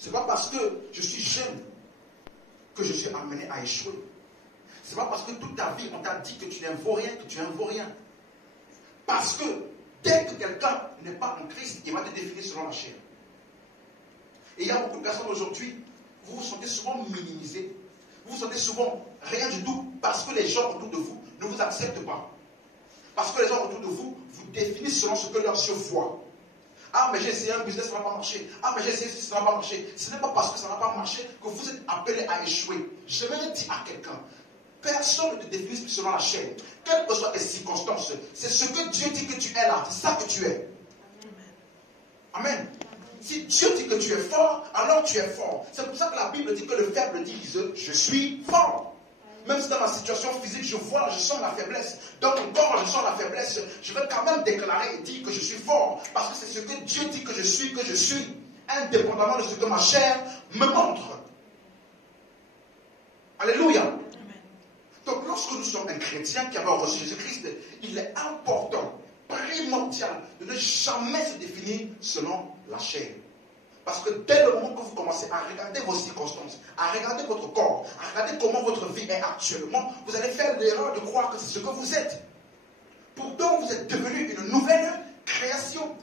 Ce n'est pas parce que je suis jeune que je suis amené à échouer. Ce n'est pas parce que toute ta vie, on t'a dit que tu n'en vaux rien, que tu n'en vaux rien. Parce que dès que quelqu'un n'est pas en Christ, il va te définir selon la chair. Et il y a beaucoup de personnes aujourd'hui, vous vous sentez souvent minimisé. Vous vous sentez souvent rien du tout parce que les gens autour de vous ne vous acceptent pas. Parce que les gens autour de vous vous définissent selon ce que leurs yeux voient. Ah, mais j'ai essayé un business, ça n'a pas marché. Ah, mais j'ai essayé ceci, ça n'a pas marché. Ce n'est pas parce que ça n'a pas marché que vous êtes appelé à échouer. Je vais dire à quelqu'un, personne ne te définit selon la chair. Quelles que soient les circonstances, c'est ce que Dieu dit que tu es là. C'est ça que tu es. Amen. Si Dieu dit que tu es fort, alors tu es fort. C'est pour ça que la Bible dit que le faible dise, je suis fort. Même si dans ma situation physique, je sens la faiblesse. Dans mon corps, je sens la faiblesse. Je vais quand même déclarer et dire que je suis fort. Parce que c'est ce que Dieu dit que je suis, indépendamment de ce que ma chair me montre. Alléluia. Donc lorsque nous sommes un chrétien qui avons reçu Jésus-Christ, il est important, primordial, de ne jamais se définir selon la chair. Parce que dès le moment que vous commencez à regarder vos circonstances, à regarder votre corps, à regarder comment votre vie est actuellement, vous allez faire l'erreur de croire que c'est ce que vous êtes. Pourtant, vous êtes devenu une nouvelle création.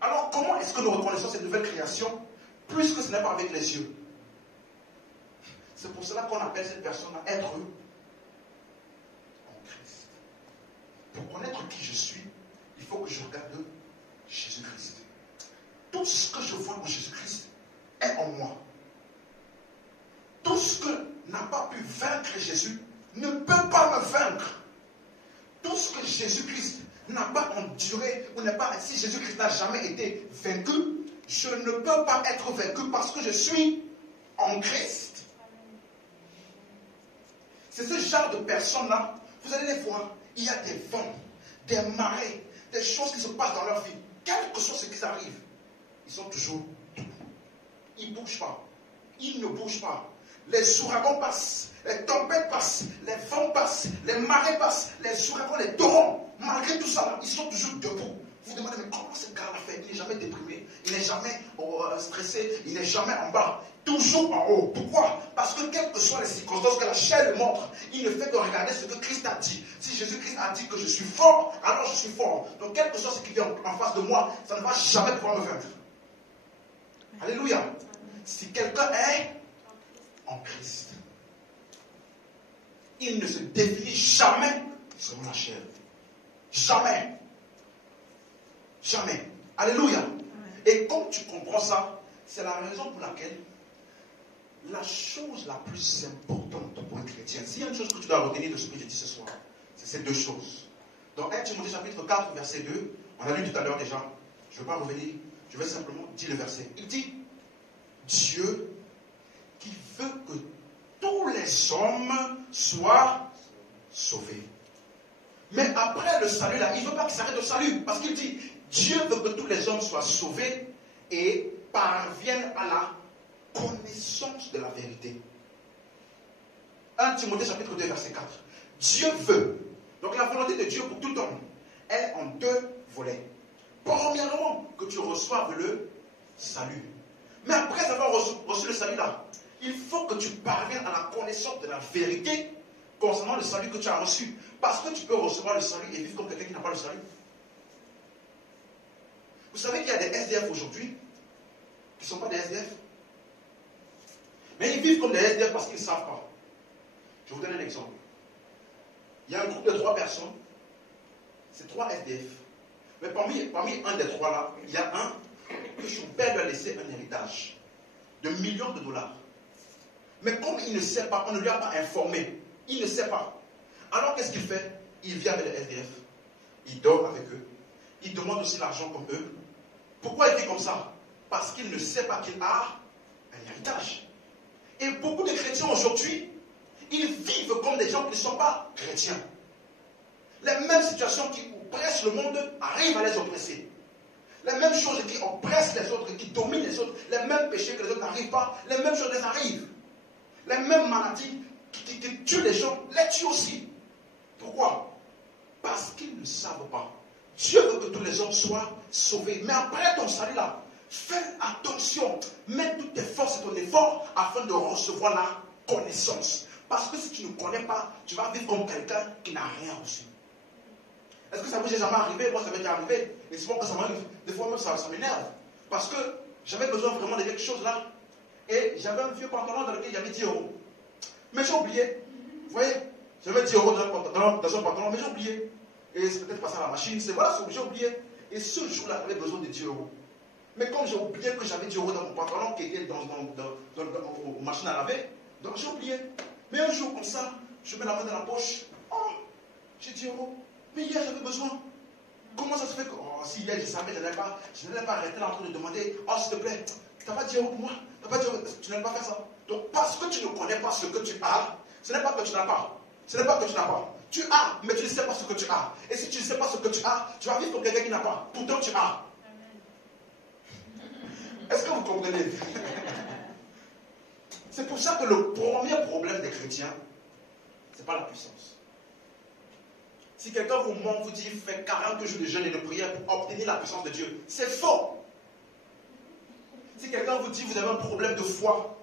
Alors, comment est-ce que nous reconnaissons cette nouvelle création, puisque ce n'est pas avec les yeux? C'est pour cela qu'on appelle cette personne à être en Christ. Pour connaître qui je suis, il faut que je regarde Jésus-Christ. Tout ce que je vois en Jésus-Christ est en moi. Tout ce que n'a pas pu vaincre Jésus ne peut pas me vaincre. Tout ce que Jésus-Christ n'a pas enduré, ou n'est pas, si Jésus-Christ n'a jamais été vaincu, je ne peux pas être vaincu parce que je suis en Christ. C'est ce genre de personnes-là, vous allez les voir, il y a des vents, des marées, des choses qui se passent dans leur vie. Quel que soit ce qui arrive, ils sont toujours debout. Ils ne bougent pas. Ils ne bougent pas. Les ouragans passent, les tempêtes passent, les vents passent, les marées passent, les ouragans, les torrents. Malgré tout ça, ils sont toujours debout. Vous vous demandez, mais comment ce gars l'a fait? Il n'est jamais déprimé, il n'est jamais stressé, il n'est jamais en bas. Toujours en haut. Pourquoi? Parce que quelles que soient les circonstances que la chair le montre, il ne fait que regarder ce que Christ a dit. Si Jésus-Christ a dit que je suis fort, alors je suis fort. Donc quel que soit ce qui vient en face de moi, ça ne va jamais pouvoir me vaincre. Alléluia. Si quelqu'un est en Christ, il ne se définit jamais selon la chair. Jamais. Jamais. Alléluia. Et comme tu comprends ça, c'est la raison pour laquelle la chose la plus importante pour un chrétien, s'il y a une chose que tu dois retenir de ce que je dis ce soir, c'est ces deux choses. Dans 1 Timothée chapitre 4, verset 2, on a lu tout à l'heure déjà, je ne vais pas revenir, je vais simplement dire le verset. Il dit, Dieu qui veut que tous les hommes soient sauvés. Mais après le salut là, il ne veut pas qu'il s'arrête au salut, parce qu'il dit, Dieu veut que tous les hommes soient sauvés et parviennent à la connaissance de la vérité. 1 Timothée chapitre 2 verset 4. Dieu veut. Donc la volonté de Dieu pour tout homme est en deux volets. Premièrement, que tu reçoives le salut. Mais après avoir reçu le salut là, il faut que tu parviennes à la connaissance de la vérité concernant le salut que tu as reçu. Parce que tu peux recevoir le salut et vivre comme quelqu'un qui n'a pas le salut. Vous savez qu'il y a des SDF aujourd'hui qui ne sont pas des SDF. Mais ils vivent comme des SDF parce qu'ils ne savent pas. Je vous donne un exemple. Il y a un groupe de 3 personnes. C'est 3 SDF. Mais parmi un des 3 là, il y a un que son père lui a laissé un héritage de millions de dollars. Mais comme il ne sait pas, on ne lui a pas informé. Il ne sait pas. Alors qu'est-ce qu'il fait? Il vient avec les SDF. Il dort avec eux. Il demande aussi l'argent comme eux. Pourquoi il fait comme ça? Parce qu'il ne sait pas qu'il a un héritage. Et beaucoup de chrétiens aujourd'hui, ils vivent comme des gens qui ne sont pas chrétiens. Les mêmes situations qui oppressent le monde arrivent à les oppresser. Les mêmes choses qui oppressent les autres, qui dominent les autres, les mêmes péchés que les autres n'arrivent pas, les mêmes choses les arrivent. Les mêmes maladies qui tuent les gens, les tuent aussi. Pourquoi? Parce qu'ils ne savent pas. Dieu veut que tous les hommes soient sauvés. Mais après ton salut là, fais attention. Mets toutes tes forces efforts afin de recevoir la connaissance. Parce que si tu ne connais pas, tu vas vivre comme quelqu'un qui n'a rien reçu. Est-ce que ça vous est jamais arrivé? Moi, ça m'est déjà arrivé. Et souvent, quand ça m'arrive, des fois même, ça m'énerve. Parce que j'avais besoin vraiment de quelque chose là. Et j'avais un vieux pantalon dans lequel il y avait 10 euros. Mais j'ai oublié. Vous voyez? J'avais 10 euros dans un pantalon, mais j'ai oublié. Et c'est peut-être passé à la machine. C'est voilà, j'ai oublié. Et ce jour-là, j'avais besoin de 10 euros. Mais comme j'ai oublié que j'avais 10 euros dans mon pantalon qui était dans machine à laver, donc j'ai oublié. Mais un jour comme ça, je mets la main dans la poche. Oh, j'ai 10 euros. Mais hier, j'avais besoin. Comment ça se fait que, oh, si hier, je savais, je n'allais pas rester là en train de demander, oh, s'il te plaît, tu n'as pas 10 euros pour moi? Tu n'allais pas faire ça. Donc, parce que tu ne connais pas ce que tu as, ce n'est pas que tu n'as pas. Ce n'est pas que tu n'as pas. Tu as, mais tu ne sais pas ce que tu as. Et si tu ne sais pas ce que tu as, tu vas vivre comme quelqu'un qui n'a pas. Pourtant, tu as. Est-ce que vous comprenez? C'est pour ça que le premier problème des chrétiens, ce n'est pas la puissance. Si quelqu'un vous ment, vous dit faites 40 jours de jeûne et de prière pour obtenir la puissance de Dieu, c'est faux. Si quelqu'un vous dit vous avez un problème de foi,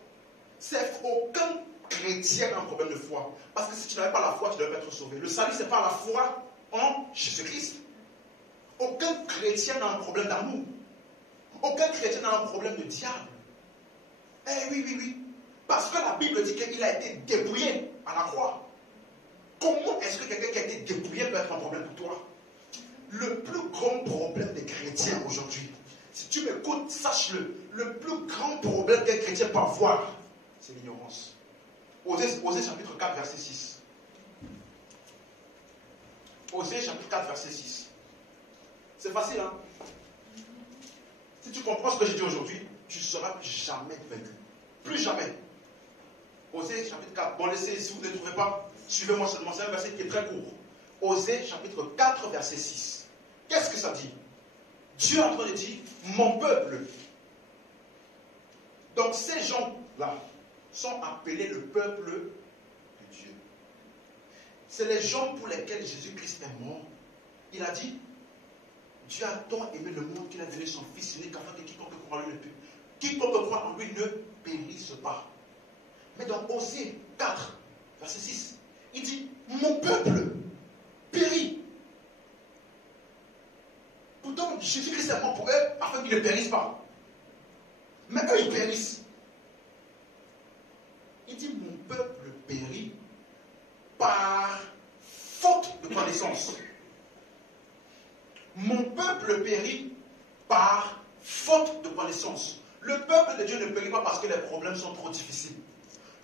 c'est aucun chrétien a un problème de foi. Parce que si tu n'avais pas la foi, tu ne devais pas être sauvé. Le salut, ce n'est pas la foi en Jésus-Christ. Aucun chrétien n'a un problème d'amour. Aucun chrétien n'a un problème de diable. Eh oui. Parce que la Bible dit qu'il a été dépouillé à la croix. Comment est-ce que quelqu'un qui a été dépouillé peut être un problème pour toi? Le plus grand problème des chrétiens aujourd'hui, si tu m'écoutes, sache-le, le plus grand problème qu'un chrétien peut avoir, c'est l'ignorance. Osée chapitre 4, verset 6. Osée chapitre 4, verset 6. C'est facile, hein? Si tu comprends ce que j'ai dit aujourd'hui, tu ne seras plus jamais vaincu. Plus jamais. Osée chapitre 4. Bon, laissez, si vous ne trouvez pas, suivez-moi seulement. C'est un verset qui est très court. Osée chapitre 4, verset 6. Qu'est-ce que ça dit? Dieu est en train de dire, mon peuple. Donc ces gens-là sont appelés le peuple de Dieu. C'est les gens pour lesquels Jésus-Christ est mort. Il a dit, Dieu a tant aimé le monde qu'il a donné son Fils unique afin que quiconque croit en lui ne périsse pas. Mais dans Osée 4, verset 6, il dit, mon peuple périt. Pourtant, Jésus-Christ est mort pour eux afin qu'ils ne périssent pas. Mais eux, ils périssent. Il dit, mon peuple périt par faute de connaissance. Mon peuple périt par faute de connaissance. Le peuple de Dieu ne périt pas parce que les problèmes sont trop difficiles.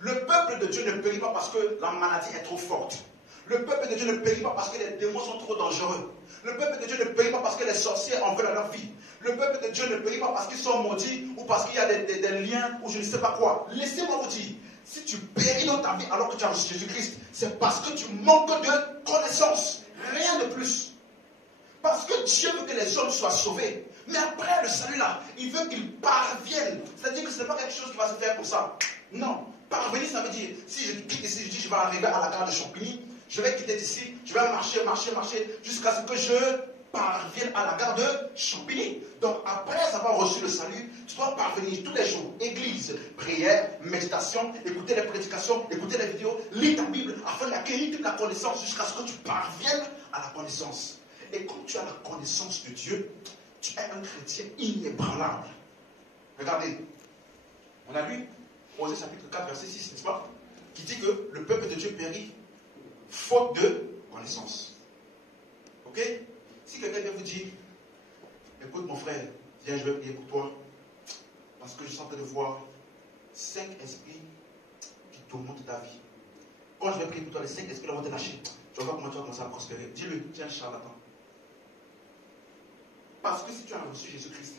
Le peuple de Dieu ne périt pas parce que la maladie est trop forte. Le peuple de Dieu ne périt pas parce que les démons sont trop dangereux. Le peuple de Dieu ne périt pas parce que les sorciers en veulent leur vie. Le peuple de Dieu ne périt pas parce qu'ils sont maudits ou parce qu'il y a des liens ou je ne sais pas quoi. Laissez-moi vous dire, si tu péris dans ta vie alors que tu as reçu Jésus-Christ, c'est parce que tu manques de connaissance. Rien de plus. Parce que Dieu veut que les hommes soient sauvés. Mais après le salut là, il veut qu'ils parviennent. C'est-à-dire que ce n'est pas quelque chose qui va se faire pour ça. Non. Parvenir, ça veut dire, si je quitte ici, je dis je vais arriver à la gare de Champigny, je vais quitter d'ici, je vais marcher, jusqu'à ce que je parvienne à la gare de Champigny. Donc après avoir reçu le salut, tu dois parvenir tous les jours. Église, prière, méditation, écouter les prédications, écouter les vidéos, lire ta Bible, afin d'acquérir toute la connaissance jusqu'à ce que tu parviennes à la connaissance. Et quand tu as la connaissance de Dieu, tu es un chrétien inébranlable. Regardez, on a lu Osée chapitre 4, verset 6, n'est-ce pas? Qui dit que le peuple de Dieu périt faute de connaissance. Ok? Si quelqu'un vient vous dire, écoute mon frère, viens, je vais prier pour toi, parce que je suis en train de voir 5 esprits qui tourmentent ta vie. Quand je vais prier pour toi, les 5 esprits vont te lâcher. Tu vas voir comment tu vas commencer à prospérer. Dis-le, tu es un charlatan. Parce que si tu as reçu Jésus-Christ,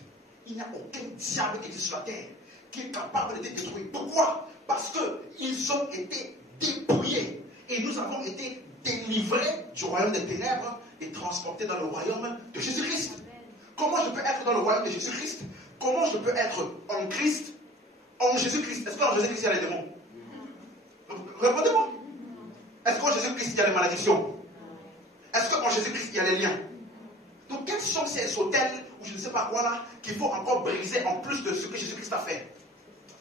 il n'y a aucun diable qui existe sur la terre qui est capable de te détruire. Pourquoi? Parce qu'ils ont été dépouillés. Et nous avons été délivrés du royaume des ténèbres et transportés dans le royaume de Jésus-Christ. Comment je peux être dans le royaume de Jésus-Christ? Comment je peux être en Christ, en Jésus-Christ? Est-ce qu'en Jésus-Christ il y a les démons? Répondez-moi. Est-ce qu'en Jésus-Christ il y a les malédictions? Est-ce qu'en Jésus-Christ il y a les liens? Donc quels sont ces hôtels ou je ne sais pas quoi là qu'il faut encore briser en plus de ce que Jésus-Christ a fait?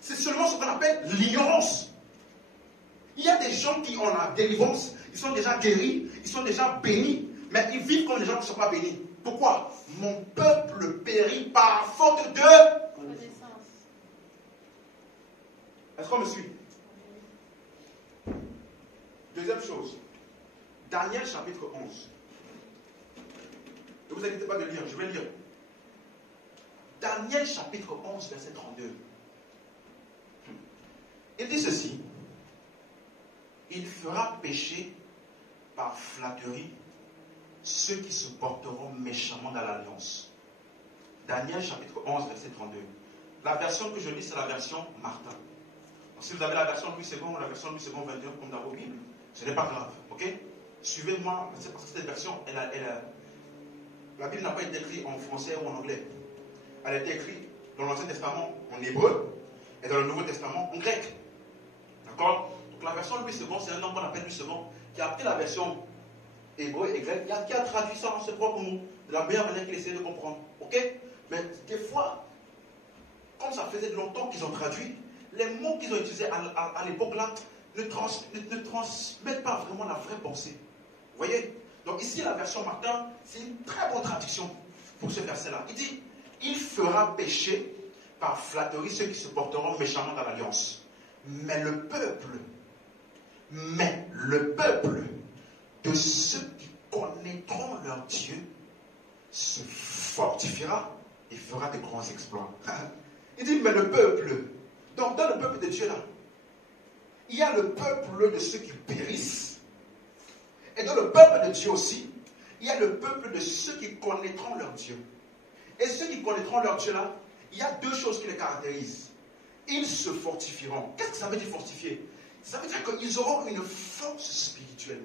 C'est seulement ce qu'on appelle l'ignorance. Il y a des gens qui ont la délivrance, ils sont déjà guéris, ils sont déjà bénis, mais ils vivent comme les gens qui ne sont pas bénis. Pourquoi? Mon peuple périt par faute de connaissance. Est-ce qu'on me suit? Deuxième chose, Daniel chapitre 11. Ne vous inquiétez pas de lire, je vais lire. Daniel chapitre 11, verset 32. Il dit ceci. Il fera pécher par flatterie ceux qui se porteront méchamment dans l'alliance. Daniel chapitre 11, verset 32. La version que je lis, c'est la version Martin. Donc, si vous avez la version Louis II ou la version Louis II 21 comme dans vos Bibles, ce n'est pas grave, ok? Suivez-moi, c'est parce que cette version, la Bible n'a pas été écrite en français ou en anglais. Elle a été écrite dans l'Ancien Testament en hébreu et dans le Nouveau Testament en grec. D'accord? Donc la version Louis II, c'est un homme qu'on appelle Louis II, qui a pris la version hébreu et grec, qui a traduit ça en ses propres mots, de la meilleure manière qu'il essayait de comprendre. Ok? Mais des fois, comme ça faisait longtemps qu'ils ont traduit, les mots qu'ils ont utilisés à l'époque là ne transmettent pas vraiment la vraie pensée. Vous voyez? Donc ici, la version Martin, c'est une très bonne traduction pour ce verset-là. Il dit, il fera pécher par flatterie ceux qui se porteront méchamment dans l'alliance. Mais le peuple de ceux qui connaîtront leur Dieu se fortifiera et fera de grands exploits. Il dit, mais le peuple, donc dans le peuple de Dieu là, il y a le peuple de ceux qui périssent. Et dans le peuple de Dieu aussi, il y a le peuple de ceux qui connaîtront leur Dieu. Et ceux qui connaîtront leur Dieu là, il y a deux choses qui les caractérisent. Ils se fortifieront. Qu'est-ce que ça veut dire fortifier? Ça veut dire qu'ils auront une force spirituelle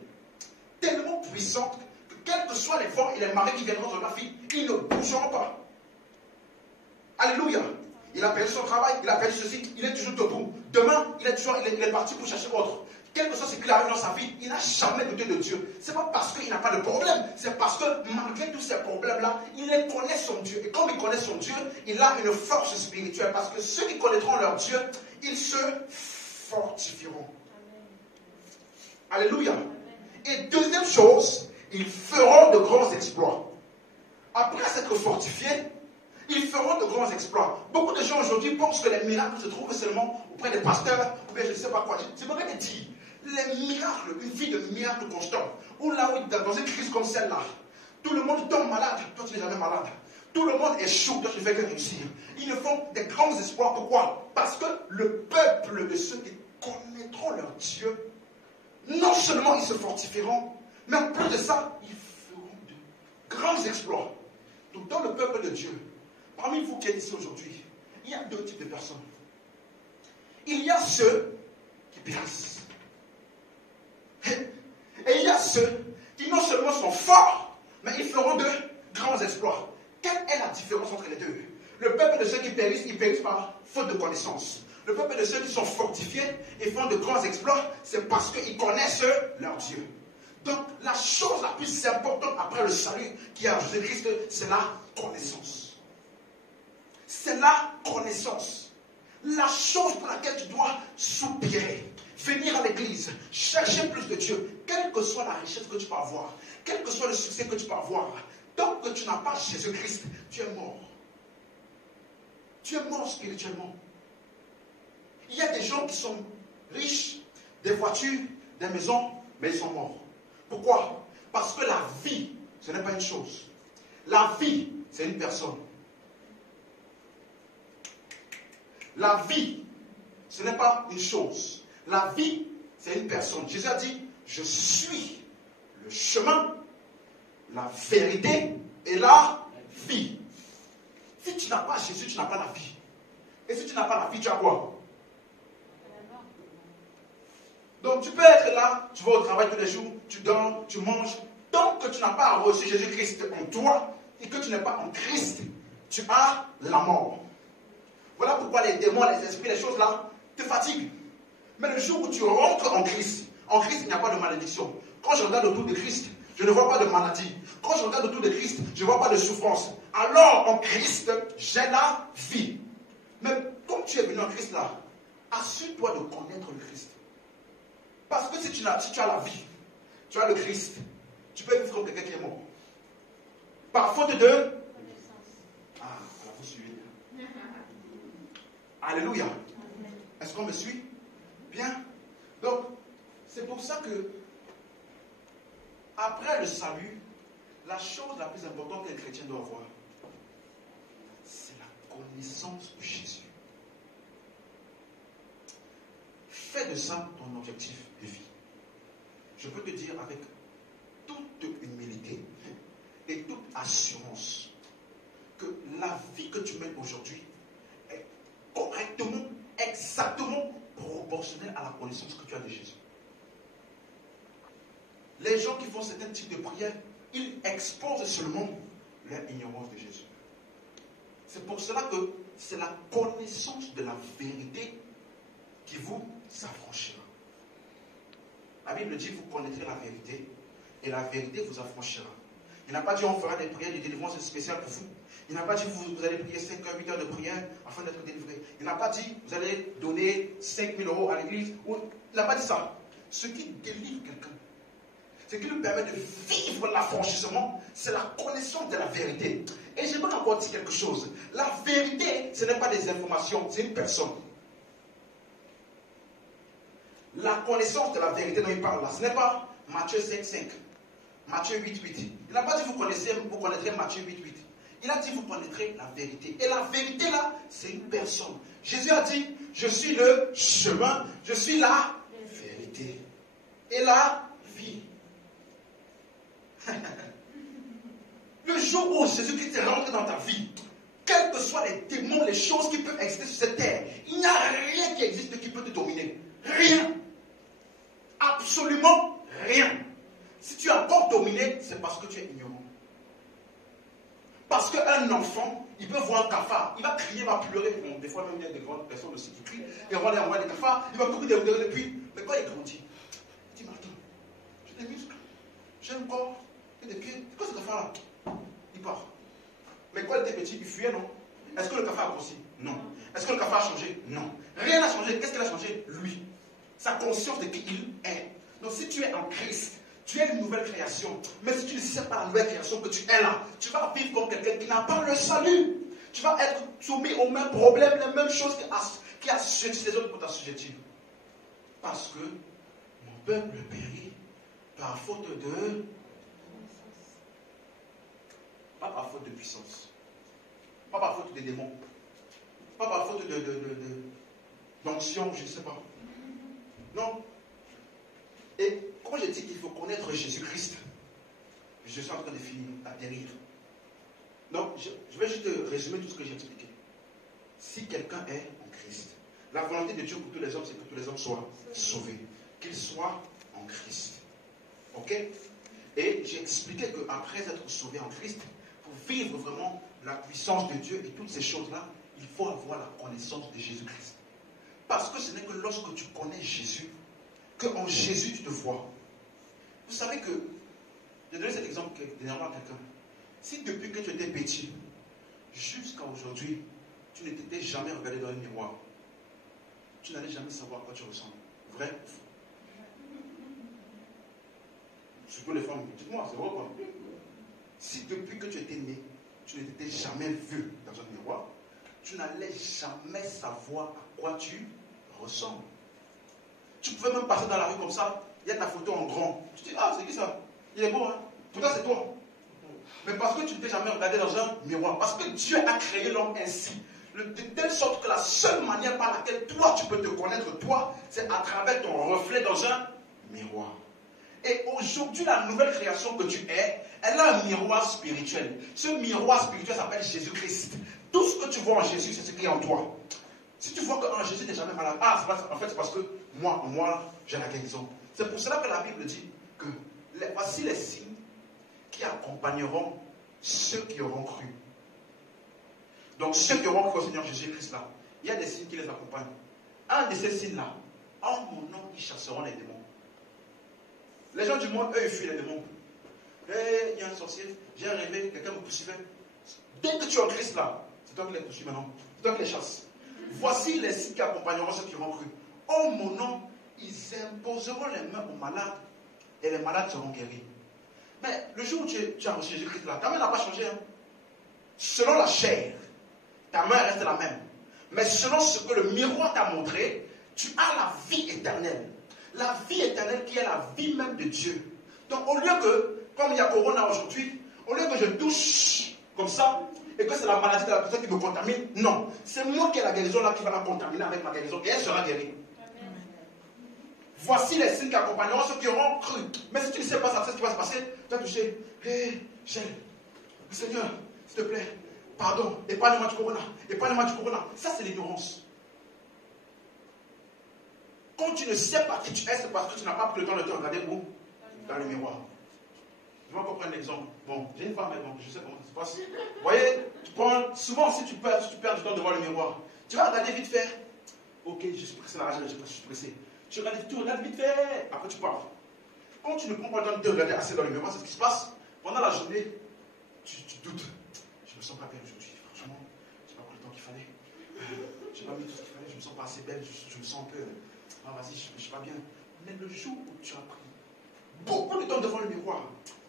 tellement puissante que quels que soient les vents et les marées qui viendront dans leur vie, ils ne bougeront pas. Alléluia. Il a perdu son travail, il a perdu ceci, il est toujours debout. Demain, il est parti pour chercher autre. Quel que soit ce qu'il arrive dans sa vie, il n'a jamais douté de Dieu. Ce n'est pas parce qu'il n'a pas de problème, c'est parce que malgré tous ces problèmes-là, il connaît son Dieu. Et comme il connaît son Dieu, il a une force spirituelle. Parce que ceux qui connaîtront leur Dieu, ils se fortifieront. Amen. Alléluia. Amen. Et deuxième chose, ils feront de grands exploits. Après s'être fortifiés, ils feront de grands exploits. Beaucoup de gens aujourd'hui pensent que les miracles se trouvent seulement auprès des pasteurs, ou bien je ne sais pas quoi. J'aimerais te dire, les miracles, une vie de miracles constants, ou là où dans une crise comme celle-là, tout le monde tombe malade, toi tu n'es jamais malade. Tout le monde échoue, toi tu ne fais que réussir. Ils ne font des grands espoirs. Pourquoi? Parce que le peuple de ceux qui connaîtront leur Dieu, non seulement ils se fortifieront, mais en plus de ça, ils feront de grands exploits. Donc dans le peuple de Dieu, parmi vous qui êtes ici aujourd'hui, il y a deux types de personnes. Il y a ceux qui périssent. Et il y a ceux qui non seulement sont forts, mais ils feront de grands exploits. Quelle est la différence entre les deux? Le peuple de ceux qui périssent, ils périssent par faute de connaissance. Le peuple de ceux qui sont fortifiés et font de grands exploits, c'est parce qu'ils connaissent leur Dieu. Donc la chose la plus importante après le salut qui est en Jésus-Christ, c'est la connaissance. C'est la connaissance. La chose pour laquelle tu dois soupirer, venir à l'église, chercher plus de Dieu, quelle que soit la richesse que tu peux avoir, quel que soit le succès que tu peux avoir, tant que tu n'as pas Jésus-Christ, tu es mort. Tu es mort spirituellement. Il y a des gens qui sont riches, des voitures, des maisons, mais ils sont morts. Pourquoi? Parce que la vie, ce n'est pas une chose. La vie, c'est une personne. La vie, ce n'est pas une chose. La vie, c'est une personne. Jésus a dit, je suis le chemin, la vérité et la vie. Si tu n'as pas Jésus, tu n'as pas la vie. Et si tu n'as pas la vie, tu as quoi? Donc tu peux être là, tu vas au travail tous les jours, tu dors, tu manges. Tant que tu n'as pas reçu Jésus-Christ en toi et que tu n'es pas en Christ, tu as la mort. Voilà pourquoi les démons, les esprits, les choses là te fatiguent. Mais le jour où tu rentres en Christ, il n'y a pas de malédiction. Quand je regarde autour de Christ, je ne vois pas de maladie. Quand je regarde autour de Christ, je ne vois pas de souffrance. Alors en Christ, j'ai la vie. Mais comme tu es venu en Christ là, assure-toi de connaître le Christ. Parce que si tu as la vie, tu as le Christ, tu peux vivre comme quelqu'un qui est mort. Par faute de connaissance. Ah, alors vous suivez. Alléluia. Est-ce qu'on me suit? Bien. Donc, c'est pour ça que, après le salut, la chose la plus importante qu'un chrétien doit avoir, c'est la connaissance de Jésus. Fais de ça ton objectif de vie. Je peux te dire avec toute humilité et toute assurance que la vie que tu mènes aujourd'hui est correctement, exactement proportionnelle à la connaissance que tu as de Jésus. Les gens qui font certains types de prières, ils exposent seulement leur ignorance de Jésus. C'est pour cela que c'est la connaissance de la vérité qui vous affranchira. La Bible dit, vous connaîtrez la vérité et la vérité vous affranchira. Il n'a pas dit on fera des prières de délivrance spéciales pour vous. Il n'a pas dit vous allez prier 5 heures, 8 heures de prière afin d'être délivré. Il n'a pas dit vous allez donner 5 000 € à l'église. Il n'a pas dit ça. Ce qui délivre quelqu'un, ce qui lui permet de vivre l'affranchissement, c'est la connaissance de la vérité. Et j'aimerais encore dire quelque chose. La vérité, ce n'est pas des informations, c'est une personne. La connaissance de la vérité dont il parle là, ce n'est pas Matthieu 5, 5, Matthieu 8, 8. Il n'a pas dit vous connaîtrez Matthieu 8, 8. Il a dit vous connaîtrez la vérité. Et la vérité là, c'est une personne. Jésus a dit, je suis le chemin, je suis la vérité et la vie. Le jour où Jésus-Christ est rentré dans ta vie, quels que soient les démons, les choses qui peuvent exister sur cette terre, il n'y a rien qui existe qui peut te dominer. Rien. Absolument rien. Si tu as encore dominé, c'est parce que tu es ignorant. Parce qu'un enfant, il peut voir un cafard, il va crier, il va pleurer. Bon, des fois même il y a des grandes personnes aussi qui crient, et on va des cafards, il va courir depuis. Mais quand il grandit, il dit, mais attends, j'ai des muscles, j'ai un corps, j'ai des pieds, c'est quoi ce cafard-là? Il part. Mais quand il était petit, il fuyait, non? Est-ce que le cafard a grossi? Non. Est-ce que le cafard a changé? Non. Rien n'a changé. Qu'est-ce qu'il a changé? Lui. Sa conscience de qui il est. Donc si tu es en Christ, tu es une nouvelle création. Mais si tu ne sais pas la nouvelle création que tu es là, tu vas vivre comme quelqu'un qui n'a pas le salut. Tu vas être soumis aux mêmes problèmes, les mêmes choses qui assujettissent les autres pour t'assujettir. Parce que mon peuple périt par faute de... Pas par faute de puissance. Pas par faute des démons. Pas par faute d'onction, je ne sais pas. Non. Et quand je dis qu'il faut connaître Jésus-Christ, je suis en train de finir, d'atterrir. Donc, je vais juste résumer tout ce que j'ai expliqué. Si quelqu'un est en Christ, la volonté de Dieu pour tous les hommes, c'est que tous les hommes soient sauvés. Qu'ils soient en Christ. Ok? Et j'ai expliqué qu'après être sauvé en Christ, pour vivre vraiment la puissance de Dieu et toutes ces choses-là, il faut avoir la connaissance de Jésus-Christ. Parce que ce n'est que lorsque tu connais Jésus, qu'en Jésus tu te vois. Vous savez que, j'ai donné cet exemple dernièrement à quelqu'un. Si depuis que tu étais petit, jusqu'à aujourd'hui, tu ne t'étais jamais regardé dans un miroir, tu n'allais jamais savoir à quoi tu ressembles. Vrai ou faux? Surtout les femmes, dites-moi, c'est vrai quoi? Si depuis que tu étais né, tu ne t'étais jamais vu dans un miroir, tu n'allais jamais savoir à quoi tu ressembles. Tu pouvais même passer dans la rue comme ça, il y a ta photo en grand. Tu te dis, ah, c'est qui ça? Il est beau, hein? Pourtant, c'est toi. Mais parce que tu ne t'es jamais regardé dans un miroir, parce que Dieu a créé l'homme ainsi, de telle sorte que la seule manière par laquelle toi, tu peux te connaître, toi, c'est à travers ton reflet dans un miroir. Et aujourd'hui, la nouvelle création que tu es, elle a un miroir spirituel. Ce miroir spirituel s'appelle Jésus-Christ. Tout ce que tu vois en Jésus, c'est ce qui est en toi. Si tu vois qu'en Jésus, tu n'es jamais malade, en fait, c'est parce que moi, j'ai la guérison. C'est pour cela que la Bible dit que voici les signes qui accompagneront ceux qui auront cru. Donc, ceux qui auront cru au Seigneur Jésus-Christ là, il y a des signes qui les accompagnent. Un de ces signes-là, en mon nom, ils chasseront les démons. Les gens du monde, eux, ils fuient les démons. Il y a un sorcier, j'ai rêvé, quelqu'un me poursuivait. Dès que tu es en Christ là, c'est toi qui les poursuis maintenant. C'est toi qui les chasses. Voici les signes qui accompagneront ceux qui auront cru. Oh mon nom, ils imposeront les mains aux malades et les malades seront guéris. Mais le jour où tu as reçu Jésus-Christ là, ta main n'a pas changé. Hein? Selon la chair, ta main reste la même. Mais selon ce que le miroir t'a montré, tu as la vie éternelle. La vie éternelle qui est la vie même de Dieu. Donc au lieu que, comme il y a Corona aujourd'hui, au lieu que je touche comme ça, et que c'est la maladie de la personne qui me contamine, non. C'est moi qui ai la guérison là qui va la contaminer avec ma guérison et elle sera guérie. Amen. Voici les signes qui accompagneront ceux qui auront cru. Mais si tu ne sais pas ça, c'est ce qui va se passer. Tu vas toucher. Hé, Seigneur, s'il te plaît, pardon, épargne-moi du corona. Épargne-moi du corona. Ça, c'est l'ignorance. Quand tu ne sais pas qui tu es, c'est parce que tu n'as pas pris le temps de te regarder où? Dans le miroir. Je vais encore prendre un exemple. Bon, j'ai une femme, donc je sais comment ça se passe. Vous voyez, souvent, si tu perds du temps devant le miroir, tu vas regarder vite fait. Ok, je suis pressé, je suis pressé. Tu regardes vite fait, après tu pars. Quand tu ne prends pas le temps de te regarder assez dans le miroir, c'est ce qui se passe. Pendant la journée, tu doutes. Je me sens pas bien aujourd'hui, franchement. Je n'ai pas pris le temps qu'il fallait. Je n'ai pas mis tout ce qu'il fallait, je me sens pas assez belle, je me sens un peu. Ah, vas-y, je ne suis pas bien. Mais le jour où tu as pris beaucoup de temps devant le miroir,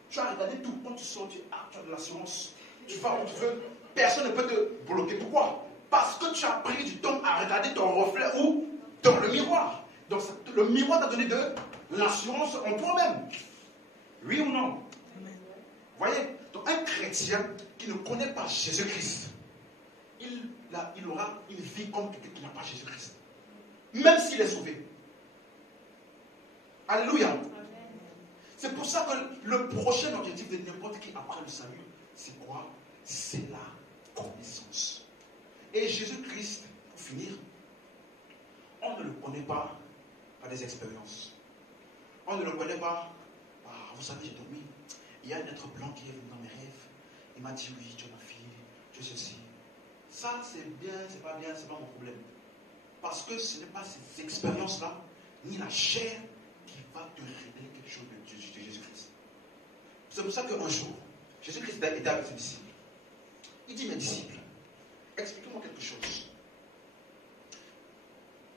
tu as regardé tout. Quand tu sors, tu as de l'assurance. Tu vas où tu veux. Personne ne peut te bloquer. Pourquoi? Parce que tu as pris du temps à regarder ton reflet où? Dans le miroir. Donc le miroir t'a donné de l'assurance en toi-même. Oui ou non? Vous voyez? Donc un chrétien qui ne connaît pas Jésus-Christ, il aura une vie comme quelqu'un qui n'a pas Jésus-Christ. Même s'il est sauvé. Alléluia. C'est pour ça que le prochain objectif de n'importe qui après le salut, c'est quoi? C'est la connaissance. Et Jésus-Christ, pour finir, on ne le connaît pas par des expériences. On ne le connaît pas. Ah, vous savez, j'ai dormi. Il y a un être blanc qui est venu dans mes rêves. Il m'a dit oui, tu es ma fille, tu es ceci. Ça, c'est bien, c'est pas bien, c'est pas mon problème. Parce que ce n'est pas ces expériences-là, ni la chair, qui va te révéler quelque chose de Jésus-Christ. C'est pour ça qu'un jour, Jésus-Christ était avec ses disciples. Il dit, mes disciples, expliquez-moi quelque chose.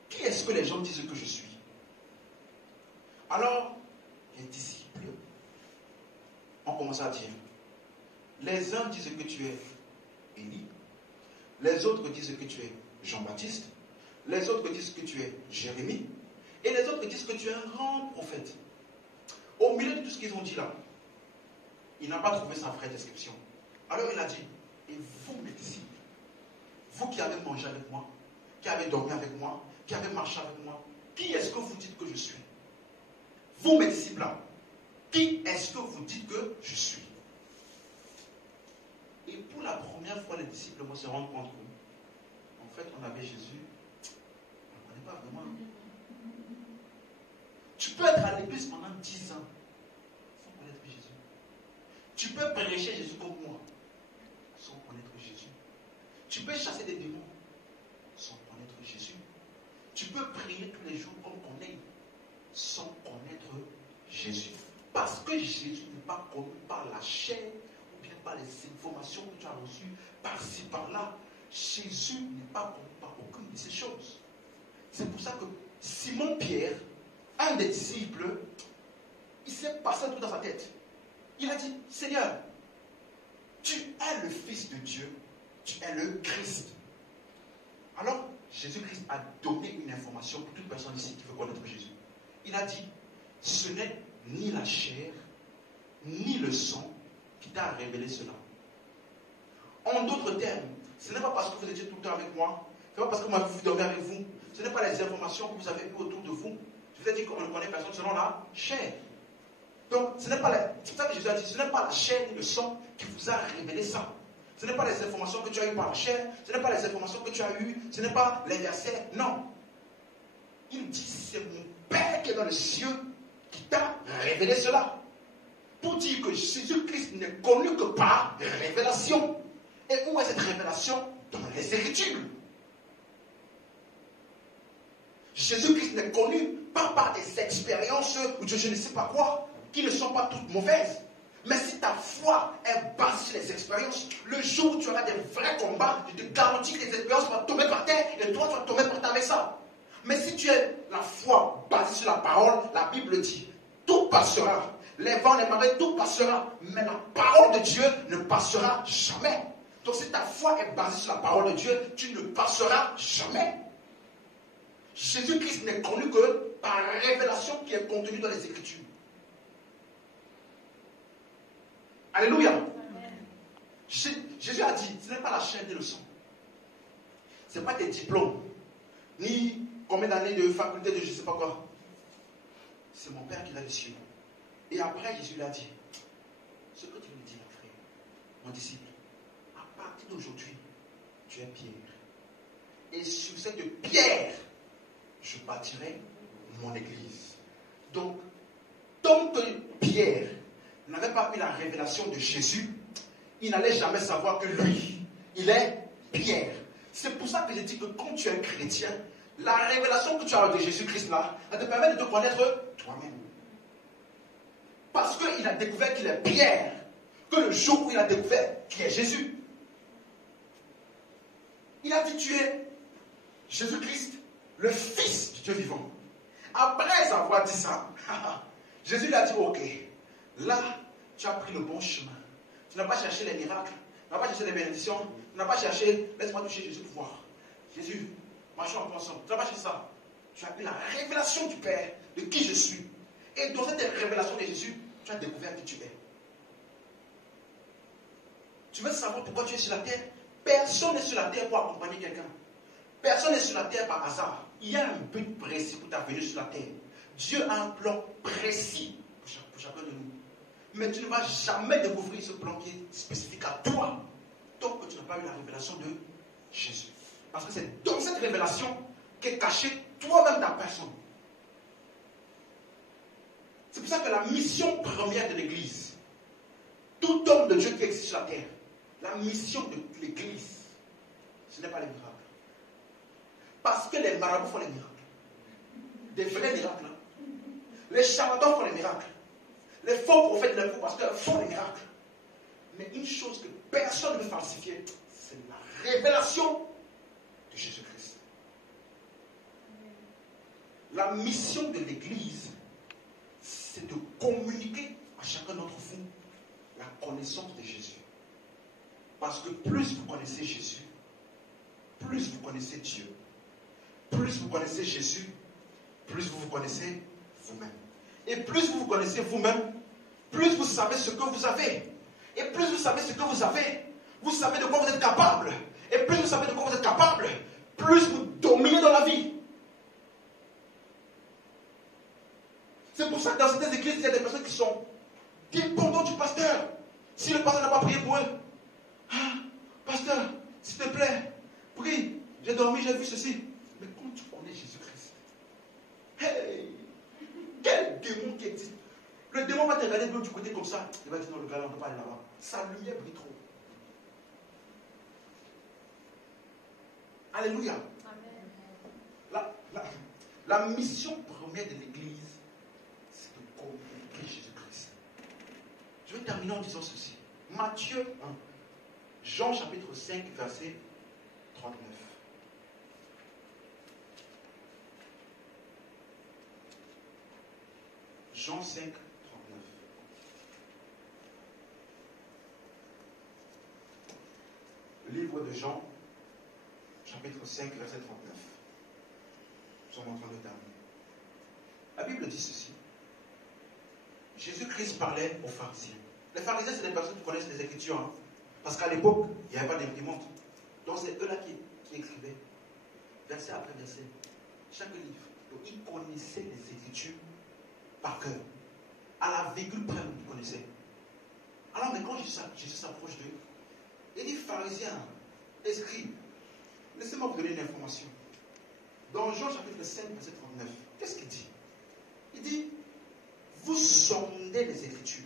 Qui est-ce que les gens disent que je suis? Alors, les disciples ont commencé à dire, les uns disent que tu es Élie, les autres disent que tu es Jean-Baptiste, les autres disent que tu es Jérémie, et les autres disent que tu es un grand prophète. Au milieu de tout ce qu'ils ont dit là, il n'a pas trouvé sa vraie description. Alors il a dit, et vous mes disciples, vous qui avez mangé avec moi, qui avez dormi avec moi, qui avez marché avec moi, qui est-ce que vous dites que je suis? Vous mes disciples là, qui est-ce que vous dites que je suis? Et pour la première fois, les disciples vont se rendre compte que, en fait, on avait Jésus, on ne connaît pas vraiment. Tu peux être à l'église pendant 10 ans sans connaître Jésus. Tu peux prêcher Jésus comme moi sans connaître Jésus. Tu peux chasser des démons sans connaître Jésus. Tu peux prier tous les jours comme on est sans connaître Jésus. Parce que Jésus n'est pas connu par la chair ou bien par les informations que tu as reçues par-ci, par-là. Jésus n'est pas connu par aucune de ces choses. C'est pour ça que Simon-Pierre, un des disciples, il s'est passé tout dans sa tête. Il a dit, Seigneur, tu es le Fils de Dieu, tu es le Christ. Alors, Jésus-Christ a donné une information pour toute personne ici qui veut connaître Jésus. Il a dit, ce n'est ni la chair, ni le sang qui t'a révélé cela. En d'autres termes, ce n'est pas parce que vous étiez tout le temps avec moi, ce n'est pas parce que vous dormez avec vous, ce n'est pas les informations que vous avez eues autour de vous. Je vous ai dit qu'on ne connaît personne selon la chair. Donc, c'est pour ça que Jésus a dit, ce n'est pas la chair ni le sang qui vous a révélé ça. Ce n'est pas les informations que tu as eues par la chair, ce n'est pas les informations que tu as eues, ce n'est pas les versets, non. Il dit, c'est mon Père qui est dans les cieux qui t'a révélé cela. Pour dire que Jésus-Christ n'est connu que par révélation. Et où est cette révélation? Dans les Écritures. Jésus-Christ n'est connu pas par des expériences ou je ne sais pas quoi, qui ne sont pas toutes mauvaises. Mais si ta foi est basée sur les expériences, le jour où tu auras des vrais combats, je te garantis que les expériences vont tomber par terre et toi tu vas tomber par terre avec ça. Mais si tu es la foi basée sur la parole, la Bible dit, tout passera. Les vents, les marées, tout passera. Mais la parole de Dieu ne passera jamais. Donc si ta foi est basée sur la parole de Dieu, tu ne passeras jamais. Jésus-Christ n'est connu que par la révélation qui est contenue dans les Écritures. Alléluia. Amen. Jésus a dit, ce n'est pas la chair et le sang. Ce n'est pas tes diplômes, ni combien d'années de faculté de je ne sais pas quoi. C'est mon Père qui l'a décidé. Et après, Jésus lui a dit, ce que tu me dis, mon frère, mon disciple, à partir d'aujourd'hui, tu es Pierre. Et sur cette pierre, je bâtirai mon église. Donc, tant que Pierre n'avait pas eu la révélation de Jésus, il n'allait jamais savoir que lui, il est Pierre. C'est pour ça que je dis que quand tu es chrétien, la révélation que tu as de Jésus-Christ là, elle te permet de te connaître toi-même. Parce qu'il a découvert qu'il est Pierre, que le jour où il a découvert qui est Jésus. Il a dit, tu es Jésus-Christ, le Fils du Dieu vivant. Après avoir dit ça, Jésus lui a dit, ok, là, tu as pris le bon chemin. Tu n'as pas cherché les miracles, tu n'as pas cherché les bénédictions, tu n'as pas cherché, laisse-moi toucher Jésus pour voir. Jésus, marchons ensemble. Tu n'as pas cherché ça. Tu as eu la révélation du Père, de qui je suis. Et dans cette révélation de Jésus, tu as découvert qui tu es. Tu veux savoir pourquoi tu es sur la terre? Personne n'est sur la terre pour accompagner quelqu'un. Personne n'est sur la terre par hasard. Il y a un but précis pour ta venue sur la terre. Dieu a un plan précis pour chacun de nous. Mais tu ne vas jamais découvrir ce plan qui est spécifique à toi tant que tu n'as pas eu la révélation de Jésus. Parce que c'est dans cette révélation qu'est cachée toi-même ta personne. C'est pour ça que la mission première de l'Église, tout homme de Dieu qui existe sur la terre, la mission de l'Église, ce n'est pas les miracles. Parce que les marabouts font les miracles. Des vrais miracles. Les charlatans font les miracles. Les faux prophètes et les faux pasteurs font les miracles. Mais une chose que personne ne peut falsifier, c'est la révélation de Jésus-Christ. La mission de l'Église, c'est de communiquer à chacun d'entre vous la connaissance de Jésus. Parce que plus vous connaissez Jésus, plus vous connaissez Dieu. Plus vous connaissez Jésus, plus vous vous connaissez vous-même. Et plus vous vous connaissez vous-même, plus vous savez ce que vous avez. Et plus vous savez ce que vous avez, vous savez de quoi vous êtes capable. Et plus vous savez de quoi vous êtes capable, plus vous dominez dans la vie. C'est pour ça que dans certaines églises, il y a des personnes qui sont dépendantes du pasteur. Si le pasteur n'a pas prié pour eux, ah, pasteur, s'il te plaît, prie, j'ai dormi, j'ai vu ceci. Mais quand tu connais Jésus-Christ, hey, quel démon qui existe. Le démon va te regarder du côté comme ça. Il va dire non, le gars là, on ne peut pas aller là-bas. Sa lumière brille trop. Alléluia. La mission première de l'Église, c'est de communiquer Jésus-Christ. Je vais terminer en disant ceci. Matthieu 1, Jean chapitre 5, verset 39. Jean 5, 39. Le livre de Jean, chapitre 5, verset 39. Nous sommes en train de terminer. La Bible dit ceci. Jésus-Christ parlait aux pharisiens. Les pharisiens, c'est des personnes qui connaissent les Écritures. Hein? Parce qu'à l'époque, il n'y avait pas d'imprimante. Donc c'est eux-là qui écrivaient. Verset après verset. Chaque livre. Donc ils connaissaient les Écritures par cœur. À la virgule près, ils connaissaient. Alors, mais quand Jésus s'approche d'eux, il dit, pharisiens, escribes, laissez-moi vous donner une information. Dans Jean chapitre 5, verset 39, qu'est-ce qu'il dit? Il dit, vous sondez les Écritures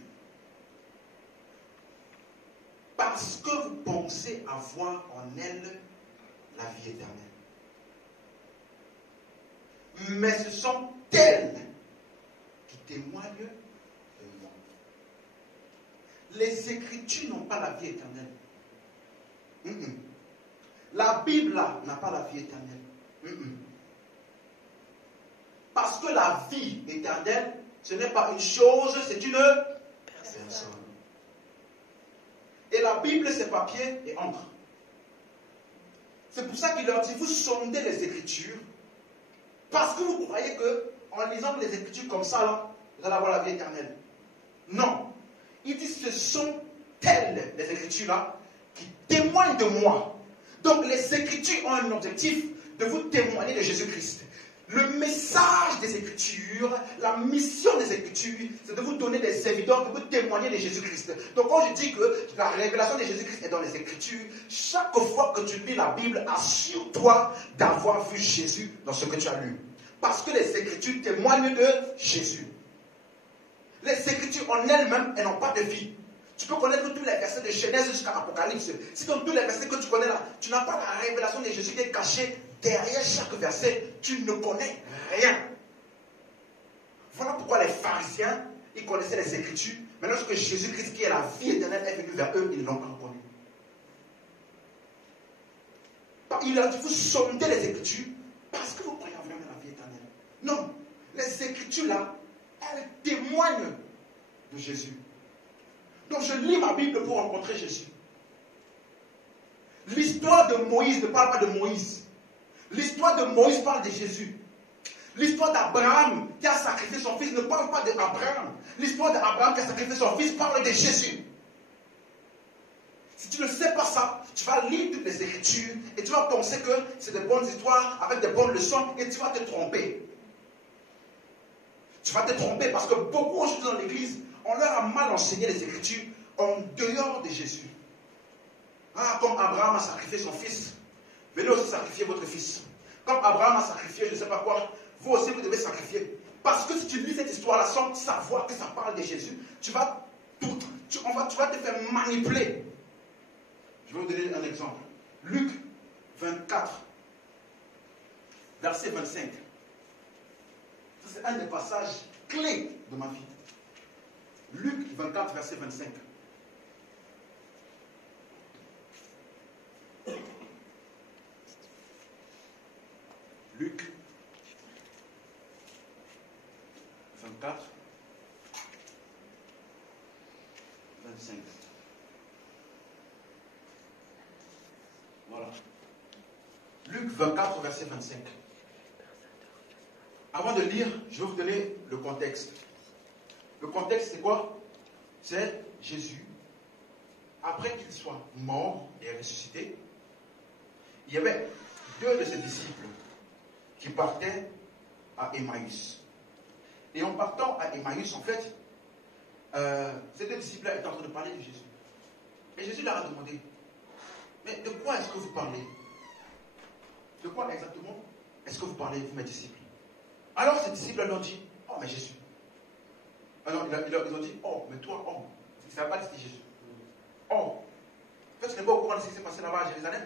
parce que vous pensez avoir en elles la vie éternelle. Mais ce sont elles qui témoignent de moi. Les Écritures n'ont pas la vie éternelle. La Bible là n'a pas la vie éternelle. Parce que la vie éternelle, ce n'est pas une chose, c'est une personne. Et la Bible, c'est papier et encre. C'est pour ça qu'il leur dit, vous sondez les Écritures, parce que vous croyez que, en lisant les Écritures comme ça, là, vous allez avoir la vie éternelle. Non. Il dit, ce sont telles les Écritures-là qui témoignent de moi. Donc les Écritures ont un objectif de vous témoigner de Jésus-Christ. Le message des Écritures, la mission des Écritures, c'est de vous donner des évidences, de vous témoigner de Jésus-Christ. Donc quand je dis que la révélation de Jésus-Christ est dans les Écritures, chaque fois que tu lis la Bible, assure-toi d'avoir vu Jésus dans ce que tu as lu. Parce que les Écritures témoignent de Jésus. Les Écritures en elles-mêmes, elles n'ont pas de vie. Tu peux connaître tous les versets de Genèse jusqu'à Apocalypse. Si dans tous les versets que tu connais là, tu n'as pas la révélation de Jésus qui est cachée derrière chaque verset, tu ne connais rien. Voilà pourquoi les pharisiens, ils connaissaient les Écritures, mais lorsque Jésus-Christ, qui est la vie éternelle, est venu vers eux, ils ne l'ont pas reconnu. Il a dit, vous sondez les Écritures parce que vous croyez en vraiment la vie éternelle. Non, les Écritures là, elles témoignent de Jésus. Donc je lis ma Bible pour rencontrer Jésus. L'histoire de Moïse ne parle pas de Moïse. L'histoire de Moïse parle de Jésus. L'histoire d'Abraham qui a sacrifié son fils ne parle pas d'Abraham. L'histoire d'Abraham qui a sacrifié son fils parle de Jésus. Si tu ne sais pas ça, tu vas lire toutes les Écritures et tu vas penser que c'est de bonnes histoires avec de bonnes leçons et tu vas te tromper. Tu vas te tromper parce que beaucoup aujourd'hui dans l'église, on leur a mal enseigné les Écritures en dehors de Jésus. Ah, comme Abraham a sacrifié son fils, venez aussi sacrifier votre fils. Comme Abraham a sacrifié je ne sais pas quoi, vous aussi vous devez sacrifier. Parce que si tu lis cette histoire-là sans savoir que ça parle de Jésus, tu vas te faire manipuler. Je vais vous donner un exemple. Luc 24, verset 25. Ça, c'est un des passages clés de ma vie. Luc 24, verset 25. Luc 24, 25. Voilà. Luc 24, verset 25. Avant de lire, je vais vous donner le contexte. Le contexte, c'est quoi? C'est Jésus, après qu'il soit mort et ressuscité, il y avait deux de ses disciples qui partaient à Emmaüs. Et en partant à Emmaüs, en fait, ces deux disciples-là étaient en train de parler de Jésus. Et Jésus leur a demandé, mais de quoi est-ce que vous parlez? De quoi exactement est-ce que vous parlez, vous, mes disciples? Alors ces disciples leur ont dit, oh, mais Jésus. Alors ils ont dit, oh, mais toi, oh. Ils ne savaient pas que c'était Jésus. Oh, toi, tu n'es pas au courant de ce qui s'est passé là-bas à Jérusalem?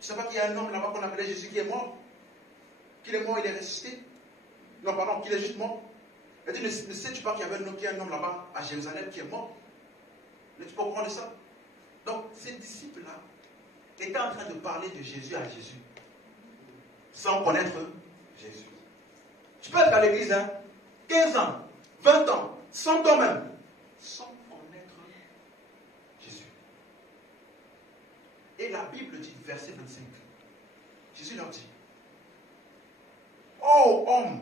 Tu ne sais pas qu'il y a un homme là-bas qu'on appelait Jésus qui est mort? Qu'il est mort, il est ressuscité? Non, pardon, qu'il est juste mort. Il dit, ne sais-tu pas qu'il y avait un homme là-bas à Jérusalem qui est mort? N'es-tu pas au courant de ça? Donc, ces disciples-là étaient en train de parler de Jésus à Jésus, sans connaître Jésus. Tu peux être à l'église, 15 ans, 20 ans, 100 ans même, sans connaître Jésus. Et la Bible dit, verset 25, Jésus leur dit, ô homme,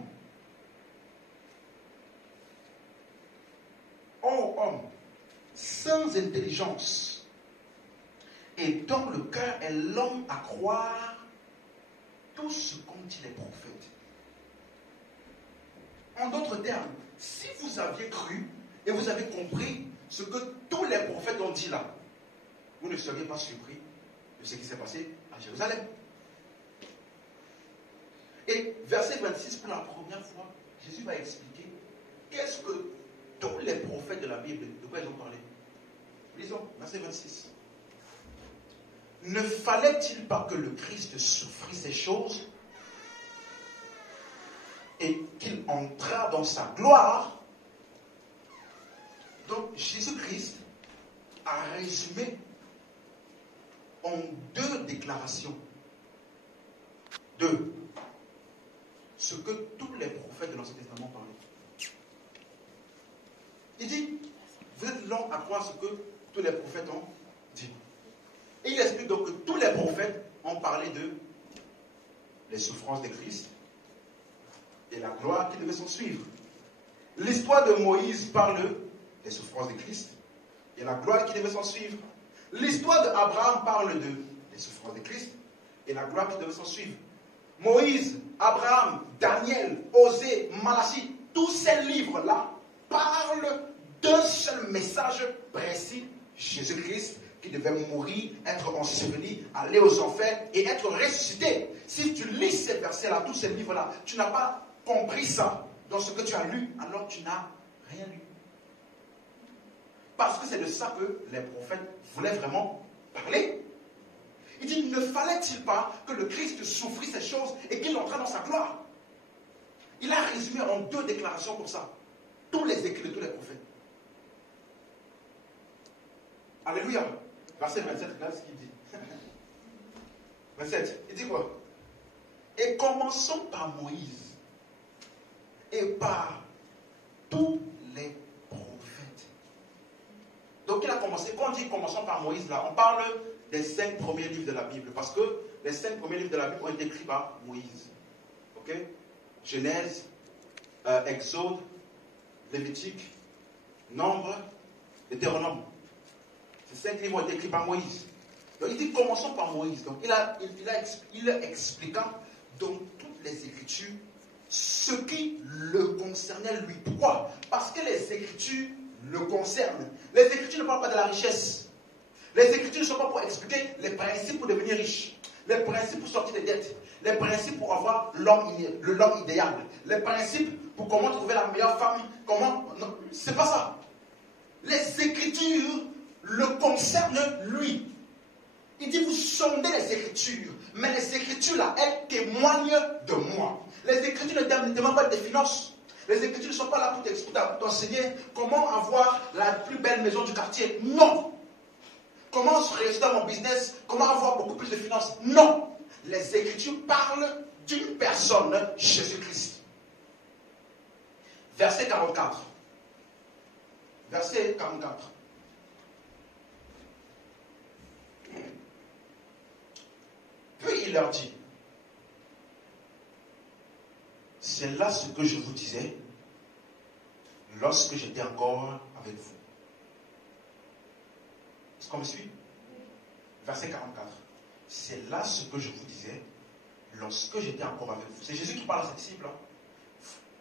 sans intelligence, et dont le cœur est long à croire tout ce qu'ont dit les prophètes. En d'autres termes, si vous aviez cru et vous avez compris ce que tous les prophètes ont dit là, vous ne seriez pas surpris de ce qui s'est passé à Jérusalem. Et verset 26, pour la première fois, Jésus va expliquer qu'est-ce que tous les prophètes de la Bible, de quoi ils ont parlé. Lisons, verset 26. Ne fallait-il pas que le Christ souffrit ces choses et qu'il entrât dans sa gloire? Donc Jésus-Christ a résumé en 2 déclarations de ce que tous les prophètes de l'Ancien Testament parlaient. Il dit, vous êtes lents à croire ce que tous les prophètes ont dit. Et il explique donc que tous les prophètes ont parlé de les souffrances de Christ et la gloire qui devait s'en suivre. L'histoire de Moïse parle des souffrances de Christ et la gloire qui devait s'en suivre. L'histoire d'Abraham parle des souffrances de Christ et la gloire qui devait s'en suivre. Moïse, Abraham, Daniel, Osée, Malachie, tous ces livres-là parlent d'un seul message précis, Jésus-Christ, qui devait mourir, être enseveli, aller aux enfers et être ressuscité. Si tu lis ces versets-là, tous ces livres-là, tu n'as pas compris ça dans ce que tu as lu, alors tu n'as rien lu. Parce que c'est de ça que les prophètes voulaient vraiment parler. Il dit, ne fallait-il pas que le Christ souffrit ces choses et qu'il entra dans sa gloire? Il a résumé en 2 déclarations pour ça. Tous les écrits de tous les prophètes. Alléluia. Verset 27, regarde ce qu'il dit. 27, il dit quoi? Et commençons par Moïse et par tous les prophètes. Donc il a commencé, quand on dit commençons par Moïse, là, on parle des 5 premiers livres de la Bible, parce que les 5 premiers livres de la Bible ont été écrits par Moïse. Ok? Genèse, Exode, Lévitique, Nombre, Deutéronome. Ces 5 livres ont été écrits par Moïse. Donc il dit commençons par Moïse. Donc il expliquant dans toutes les Écritures ce qui le concernait lui. Pourquoi? Parce que les Écritures le concernent. Les Écritures ne parlent pas de la richesse. Les Écritures ne sont pas pour expliquer les principes pour devenir riche, les principes pour sortir des dettes, les principes pour avoir l'homme idéal, les principes pour comment trouver la meilleure femme, comment... Non, c'est pas ça. Les Écritures le concernent lui. Il dit, vous sondez les Écritures, mais les Écritures là, elles témoignent de moi. Les Écritures ne demandent pas des finances. Les Écritures ne sont pas là pour t'enseigner comment avoir la plus belle maison du quartier. Non. Comment réussir dans mon business, comment avoir beaucoup plus de finances. Non. Les Écritures parlent d'une personne, Jésus-Christ. Verset 44. Verset 44. Puis il leur dit, c'est là ce que je vous disais lorsque j'étais encore avec vous. Est-ce qu'on me suit? Verset 44. C'est là ce que je vous disais lorsque j'étais encore avec vous. C'est Jésus qui parle à ses disciples.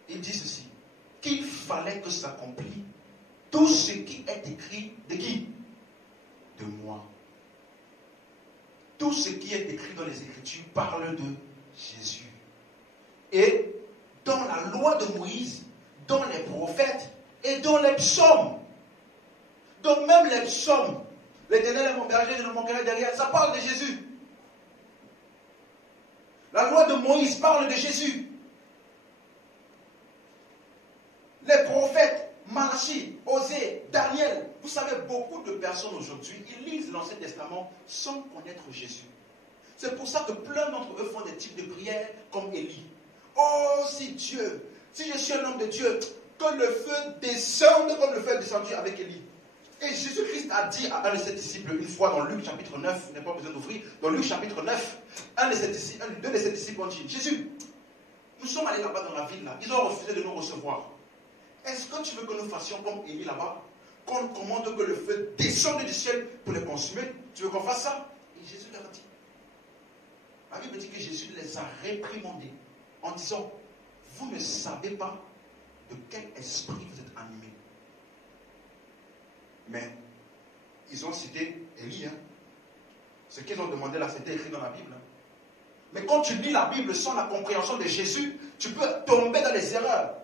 Il dit ceci, qu'il fallait que s'accomplisse tout ce qui est écrit de qui? De moi. Tout ce qui est écrit dans les Écritures parle de Jésus. Et dans la loi de Moïse, dans les prophètes et dans les psaumes. Donc même les psaumes, l'Éternel est mon berger, je ne manquerai de rien, ça parle de Jésus. La loi de Moïse parle de Jésus. Les prophètes, Malachie, Osée, Daniel, vous savez, beaucoup de personnes aujourd'hui, ils lisent l'Ancien Testament sans connaître Jésus. C'est pour ça que plein d'entre eux font des types de prières comme Élie. Oh, si je suis un homme de Dieu, que le feu descende comme le feu est descendu avec Élie. Et Jésus-Christ a dit à un de ses disciples, une fois dans Luc chapitre 9, vous n'avez pas besoin d'ouvrir, dans Luc chapitre 9, deux de ses disciples ont dit, Jésus, nous sommes allés là-bas dans la ville, là, ils ont refusé de nous recevoir. Est-ce que tu veux que nous fassions comme Élie là-bas, qu'on commande que le feu descende du ciel pour les consumer? Tu veux qu'on fasse ça? Et Jésus leur a dit. La Bible dit que Jésus les a réprimandés en disant, vous ne savez pas de quel esprit vous êtes animés. Mais ils ont cité Élie. Ce qu'ils ont demandé là, c'était écrit dans la Bible. Mais quand tu lis la Bible sans la compréhension de Jésus, tu peux tomber dans les erreurs.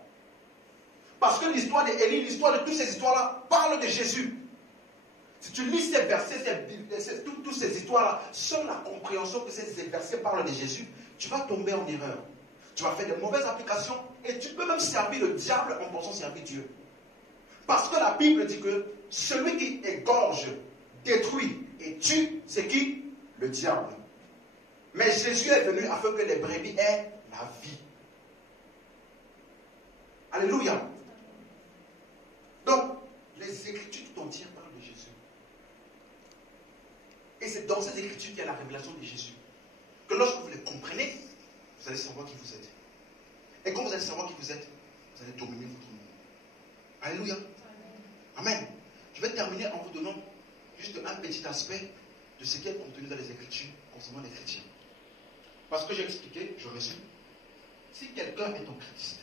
Parce que l'histoire d'Élie, l'histoire de toutes ces histoires-là, parle de Jésus. Si tu lis ces versets, toutes ces histoires-là, sans la compréhension que ces versets parlent de Jésus, tu vas tomber en erreur. Tu vas faire de mauvaises applications et tu peux même servir le diable en pensant servir Dieu. Parce que la Bible dit que celui qui égorge, détruit et tue, c'est qui? Le diable. Mais Jésus est venu afin que les brebis aient la vie. Alléluia. Donc, les Écritures tout entières parlent de Jésus. Et c'est dans ces Écritures qu'il y a la révélation de Jésus. Que lorsque vous les comprenez, vous allez savoir qui vous êtes. Et quand vous allez savoir qui vous êtes, vous allez dominer votre monde. Alléluia. Amen. Je vais terminer en vous donnant juste un petit aspect de ce qui est contenu dans les Écritures concernant les chrétiens. Parce que j'ai expliqué, je résume. Si quelqu'un est en Christ,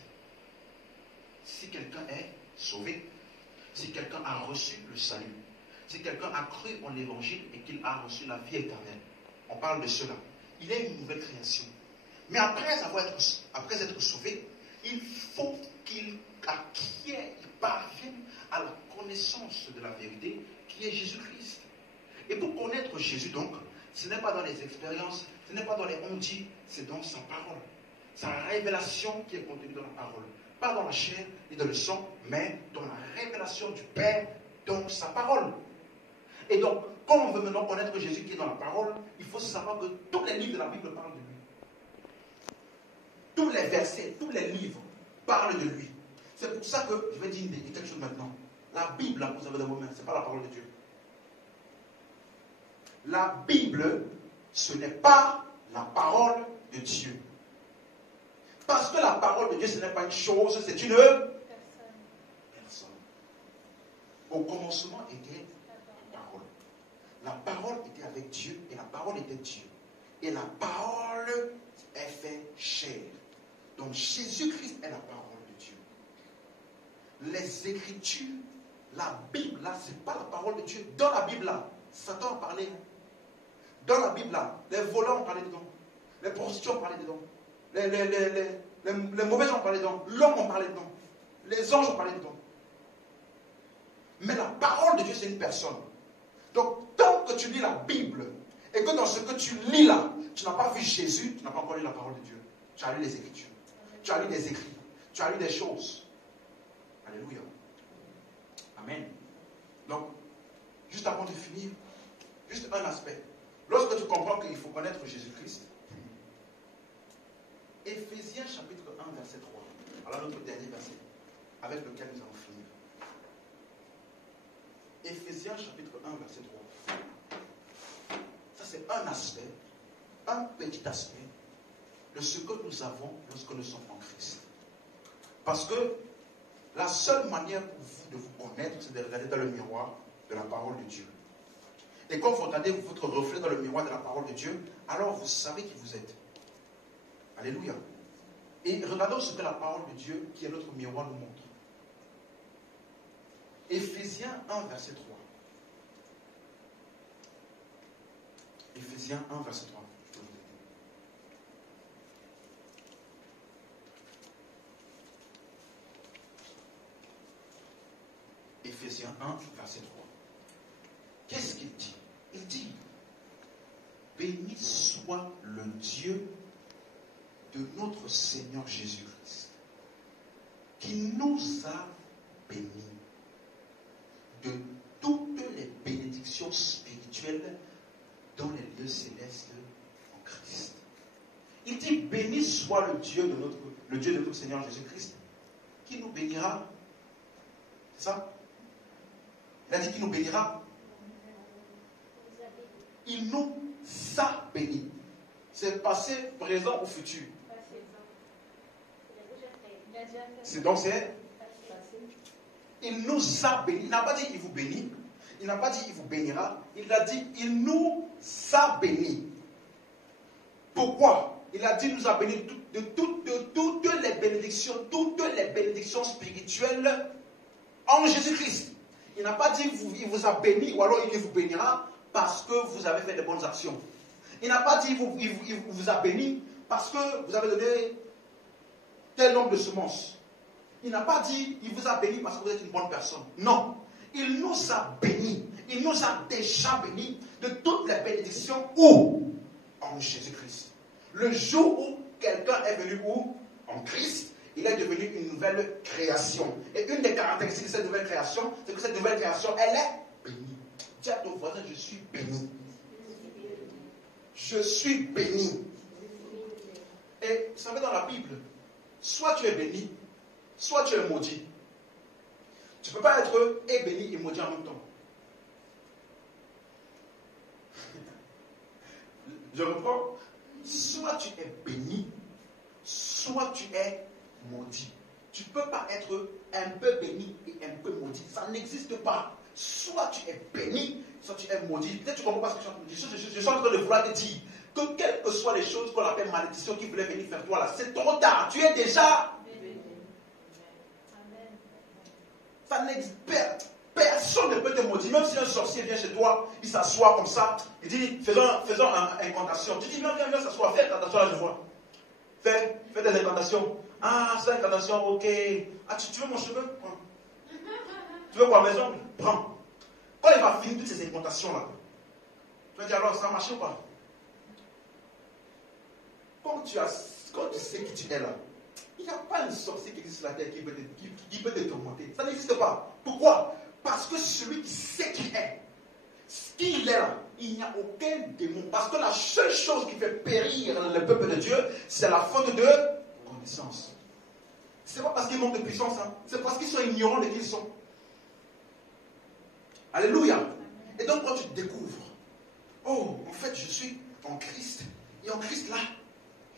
si quelqu'un est sauvé, si quelqu'un a reçu le salut, si quelqu'un a cru en l'évangile et qu'il a reçu la vie éternelle, on parle de cela. Il est une nouvelle création. Mais après être sauvé, il faut qu'il acquiert, il parvienne à la connaissance de la vérité qui est Jésus-Christ. Et pour connaître Jésus donc, ce n'est pas dans les expériences, ce n'est pas dans les on-dit, c'est dans sa parole. Sa révélation qui est contenue dans la parole. Pas dans la chair ni dans le sang, mais dans la révélation du Père dans sa parole. Et donc, quand on veut maintenant connaître Jésus qui est dans la parole, il faut savoir que tous les livres de la Bible parlent de lui. Tous les versets, tous les livres parlent de lui. C'est pour ça que je vais dire quelque chose maintenant. La Bible, là, que vous avez dans vos mains, ce n'est pas la parole de Dieu. La Bible, ce n'est pas la parole de Dieu. Parce que la parole de Dieu, ce n'est pas une chose, c'est une personne. Au commencement était la parole. La parole était avec Dieu et la parole était Dieu. Et la parole est fait chair. Donc Jésus-Christ est la parole de Dieu. Les Écritures, la Bible, là, ce n'est pas la parole de Dieu. Dans la Bible, là, Satan a parlé. Dans la Bible, là, les voleurs ont parlé dedans. Les prostituées ont parlé dedans. Les mauvais gens ont parlé dedans. L'homme ont parlé dedans. Les anges ont parlé dedans. Mais la parole de Dieu, c'est une personne. Donc, tant que tu lis la Bible, et que dans ce que tu lis là, tu n'as pas vu Jésus, tu n'as pas encore lu la parole de Dieu. Tu as lu les Écritures. Tu as lu des écrits. Tu as lu des choses. Alléluia. Amen. Donc, juste avant de finir, juste un aspect. Lorsque tu comprends qu'il faut connaître Jésus-Christ, Éphésiens chapitre 1, verset 3. Voilà notre dernier verset, avec lequel nous allons finir. Éphésiens chapitre 1, verset 3. Ça, c'est un aspect, un petit aspect de ce que nous avons lorsque nous sommes en Christ. Parce que la seule manière pour vous de vous connaître, c'est de regarder dans le miroir de la parole de Dieu. Et quand vous regardez votre reflet dans le miroir de la parole de Dieu, alors vous savez qui vous êtes. Alléluia. Et regardons ce que la parole de Dieu, qui est notre miroir, nous montre. Éphésiens 1, verset 3. Éphésiens 1, verset 3. Éphésiens 1, verset 3. Qu'est-ce qu'il dit? Il dit, béni soit le Dieu de notre Seigneur Jésus-Christ, qui nous a bénis de toutes les bénédictions spirituelles dans les lieux célestes en Christ. Il dit, béni soit le Dieu de notre Seigneur Jésus-Christ, qui nous bénira. C'est ça? Il a dit qu'il nous bénira. Il nous a bénis. C'est passé, présent ou futur. C'est donc c'est. Il nous a bénis. Il n'a pas dit il vous bénit. Il n'a pas dit il vous bénira. Il a dit il nous a bénis. Pourquoi? Il a dit il nous a bénis de toutes les bénédictions spirituelles en Jésus-Christ. Il n'a pas dit il vous a béni ou alors il vous bénira parce que vous avez fait de bonnes actions. Il n'a pas dit il vous a béni parce que vous avez donné tel nombre de semences. Il n'a pas dit il vous a béni parce que vous êtes une bonne personne. Non. Il nous a bénis. Il nous a déjà bénis de toutes les bénédictions où? En Jésus-Christ. Le jour où quelqu'un est venu où? En Christ. Il est devenu une nouvelle création. Et une des caractéristiques de cette nouvelle création, c'est que cette nouvelle création, elle est bénie. Dis à ton voisin, je suis béni. Je suis béni. Et vous savez, dans la Bible, soit tu es béni, soit tu es maudit. Tu ne peux pas être et béni et maudit en même temps. Je reprends. Soit tu es béni, soit tu es maudit. Tu ne peux pas être un peu béni et un peu maudit. Ça n'existe pas. Soit tu es béni, soit tu es maudit. Peut-être que tu ne comprends pas ce que je suis en train de dire. Je suis en train de vouloir te dire que quelles que soient les choses qu'on appelle malédiction qui voulaient venir faire toi là, c'est trop tard. Tu es déjà béni. Ça n'existe pas. Personne ne peut te maudire. Même si un sorcier vient chez toi, il s'assoit comme ça, il dit, faisons une incantation. Tu dis, viens s'asseoir, fais l'incantation là, je vois. Fais des incantations. Ah, c'est l'incantation, ok. Ah, tu veux mon cheveu? Prends. Tu veux quoi, maison? Prends. Quand il va finir toutes ces incantations là, tu vas dire, alors, ça a marché ou pas? Quand tu sais qui tu es là, il n'y a pas un sorcier qui existe sur la terre qui peut te tourmenter. Ça n'existe pas. Pourquoi? Parce que celui qui sait qui est, qui il est là, il n'y a aucun démon. Parce que la seule chose qui fait périr le peuple de Dieu, c'est la faute de connaissance. Ce n'est pas parce qu'ils manquent de puissance, hein. C'est parce qu'ils sont ignorants de qui ils sont. Alléluia. Et donc quand tu te découvres, oh, en fait, je suis en Christ. Et en Christ, là,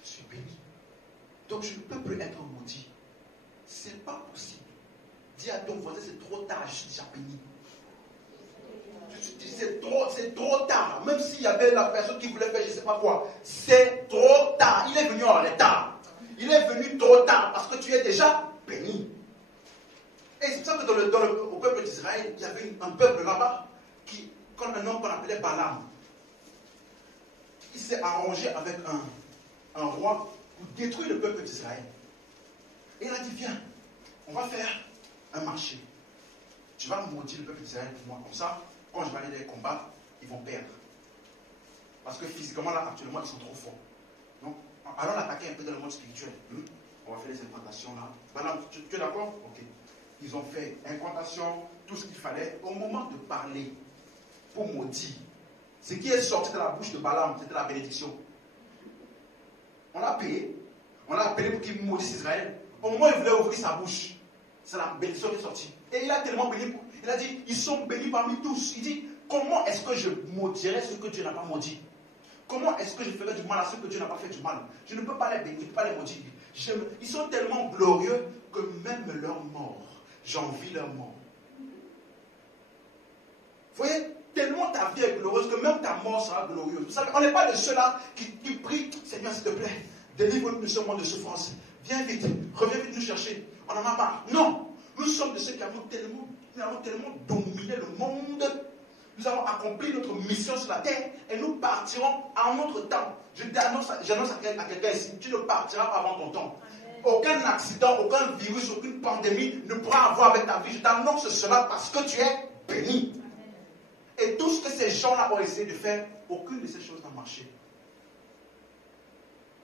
je suis béni. Donc je ne peux plus être maudit. Ce n'est pas possible. Dis à ton voisin, c'est trop tard, je suis déjà béni. C'est trop tard. Même s'il y avait la personne qui voulait faire je ne sais pas quoi, c'est trop tard. Il est venu en retard. Il est venu trop tard parce que tu es déjà béni. Et c'est pour ça que au peuple d'Israël, il y avait un peuple là-bas, comme un homme qu'on appelait Balaam. Il s'est arrangé avec un roi pour détruire le peuple d'Israël. Et il a dit, viens, on va faire un marché. Tu vas maudire le peuple d'Israël pour moi. Comme ça, quand je vais aller les combattre, ils vont perdre. Parce que physiquement, là, actuellement, ils sont trop forts. Donc, allons l'attaquer un peu dans le monde spirituel. On va faire les incantations là. Balaam, tu es d'accord? Ok. Ils ont fait incantation, tout ce qu'il fallait. Au moment de parler, pour maudire, ce qui est sorti de la bouche de Balaam, c'était la bénédiction. On l'a payé. On l'a appelé pour qu'il maudisse Israël. Au moment où il voulait ouvrir sa bouche, c'est la bénédiction qui est sortie. Et il a tellement béni. Il a dit, ils sont bénis parmi tous. Il dit, comment est-ce que je maudirais ce que Dieu n'a pas maudit? Comment est-ce que je ferais du mal à ceux que Dieu n'a pas fait du mal? Je ne peux pas les bénir, je ne peux pas les maudire. Ils sont tellement glorieux que même leur mort, j'envie leur mort. Vous voyez, tellement ta vie est glorieuse que même ta mort sera glorieuse. Vous savez, on n'est pas de ceux-là qui prient, Seigneur, s'il te plaît, délivre-nous de ce monde de souffrance. Viens vite, reviens vite nous chercher. On en a marre. Non, nous sommes de ceux qui avons tellement dominé le monde. Nous avons accompli notre mission sur la terre et nous partirons à notre temps. J'annonce à quelqu'un ici, tu ne partiras pas avant ton temps. Aucun accident, aucun virus, aucune pandémie ne pourra avoir avec ta vie. Je t'annonce cela parce que tu es béni. Et tout ce que ces gens-là ont essayé de faire, aucune de ces choses n'a marché.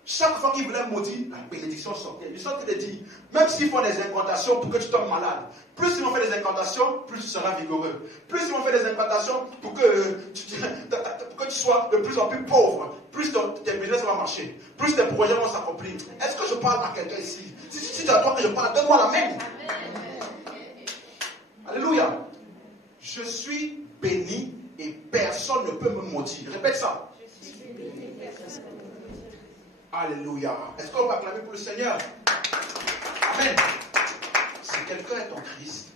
Chaque fois qu'ils voulaient maudire, la bénédiction sortait. Ils sont en train de dire, même s'ils font des incantations pour que tu tombes malade, plus ils vont faire des incantations, plus tu seras vigoureux. Plus ils vont faire des incantations pour que tu sois de plus en plus pauvre, plus tes business vont marcher, plus tes projets vont s'accomplir. Est-ce que je parle à quelqu'un ici? Si c'est à toi que je parle, donne-moi la main. Alléluia. Je suis béni et personne ne peut me maudire. Répète ça. Alléluia. Est-ce qu'on va acclamer pour le Seigneur? Amen. Si quelqu'un est en Christ,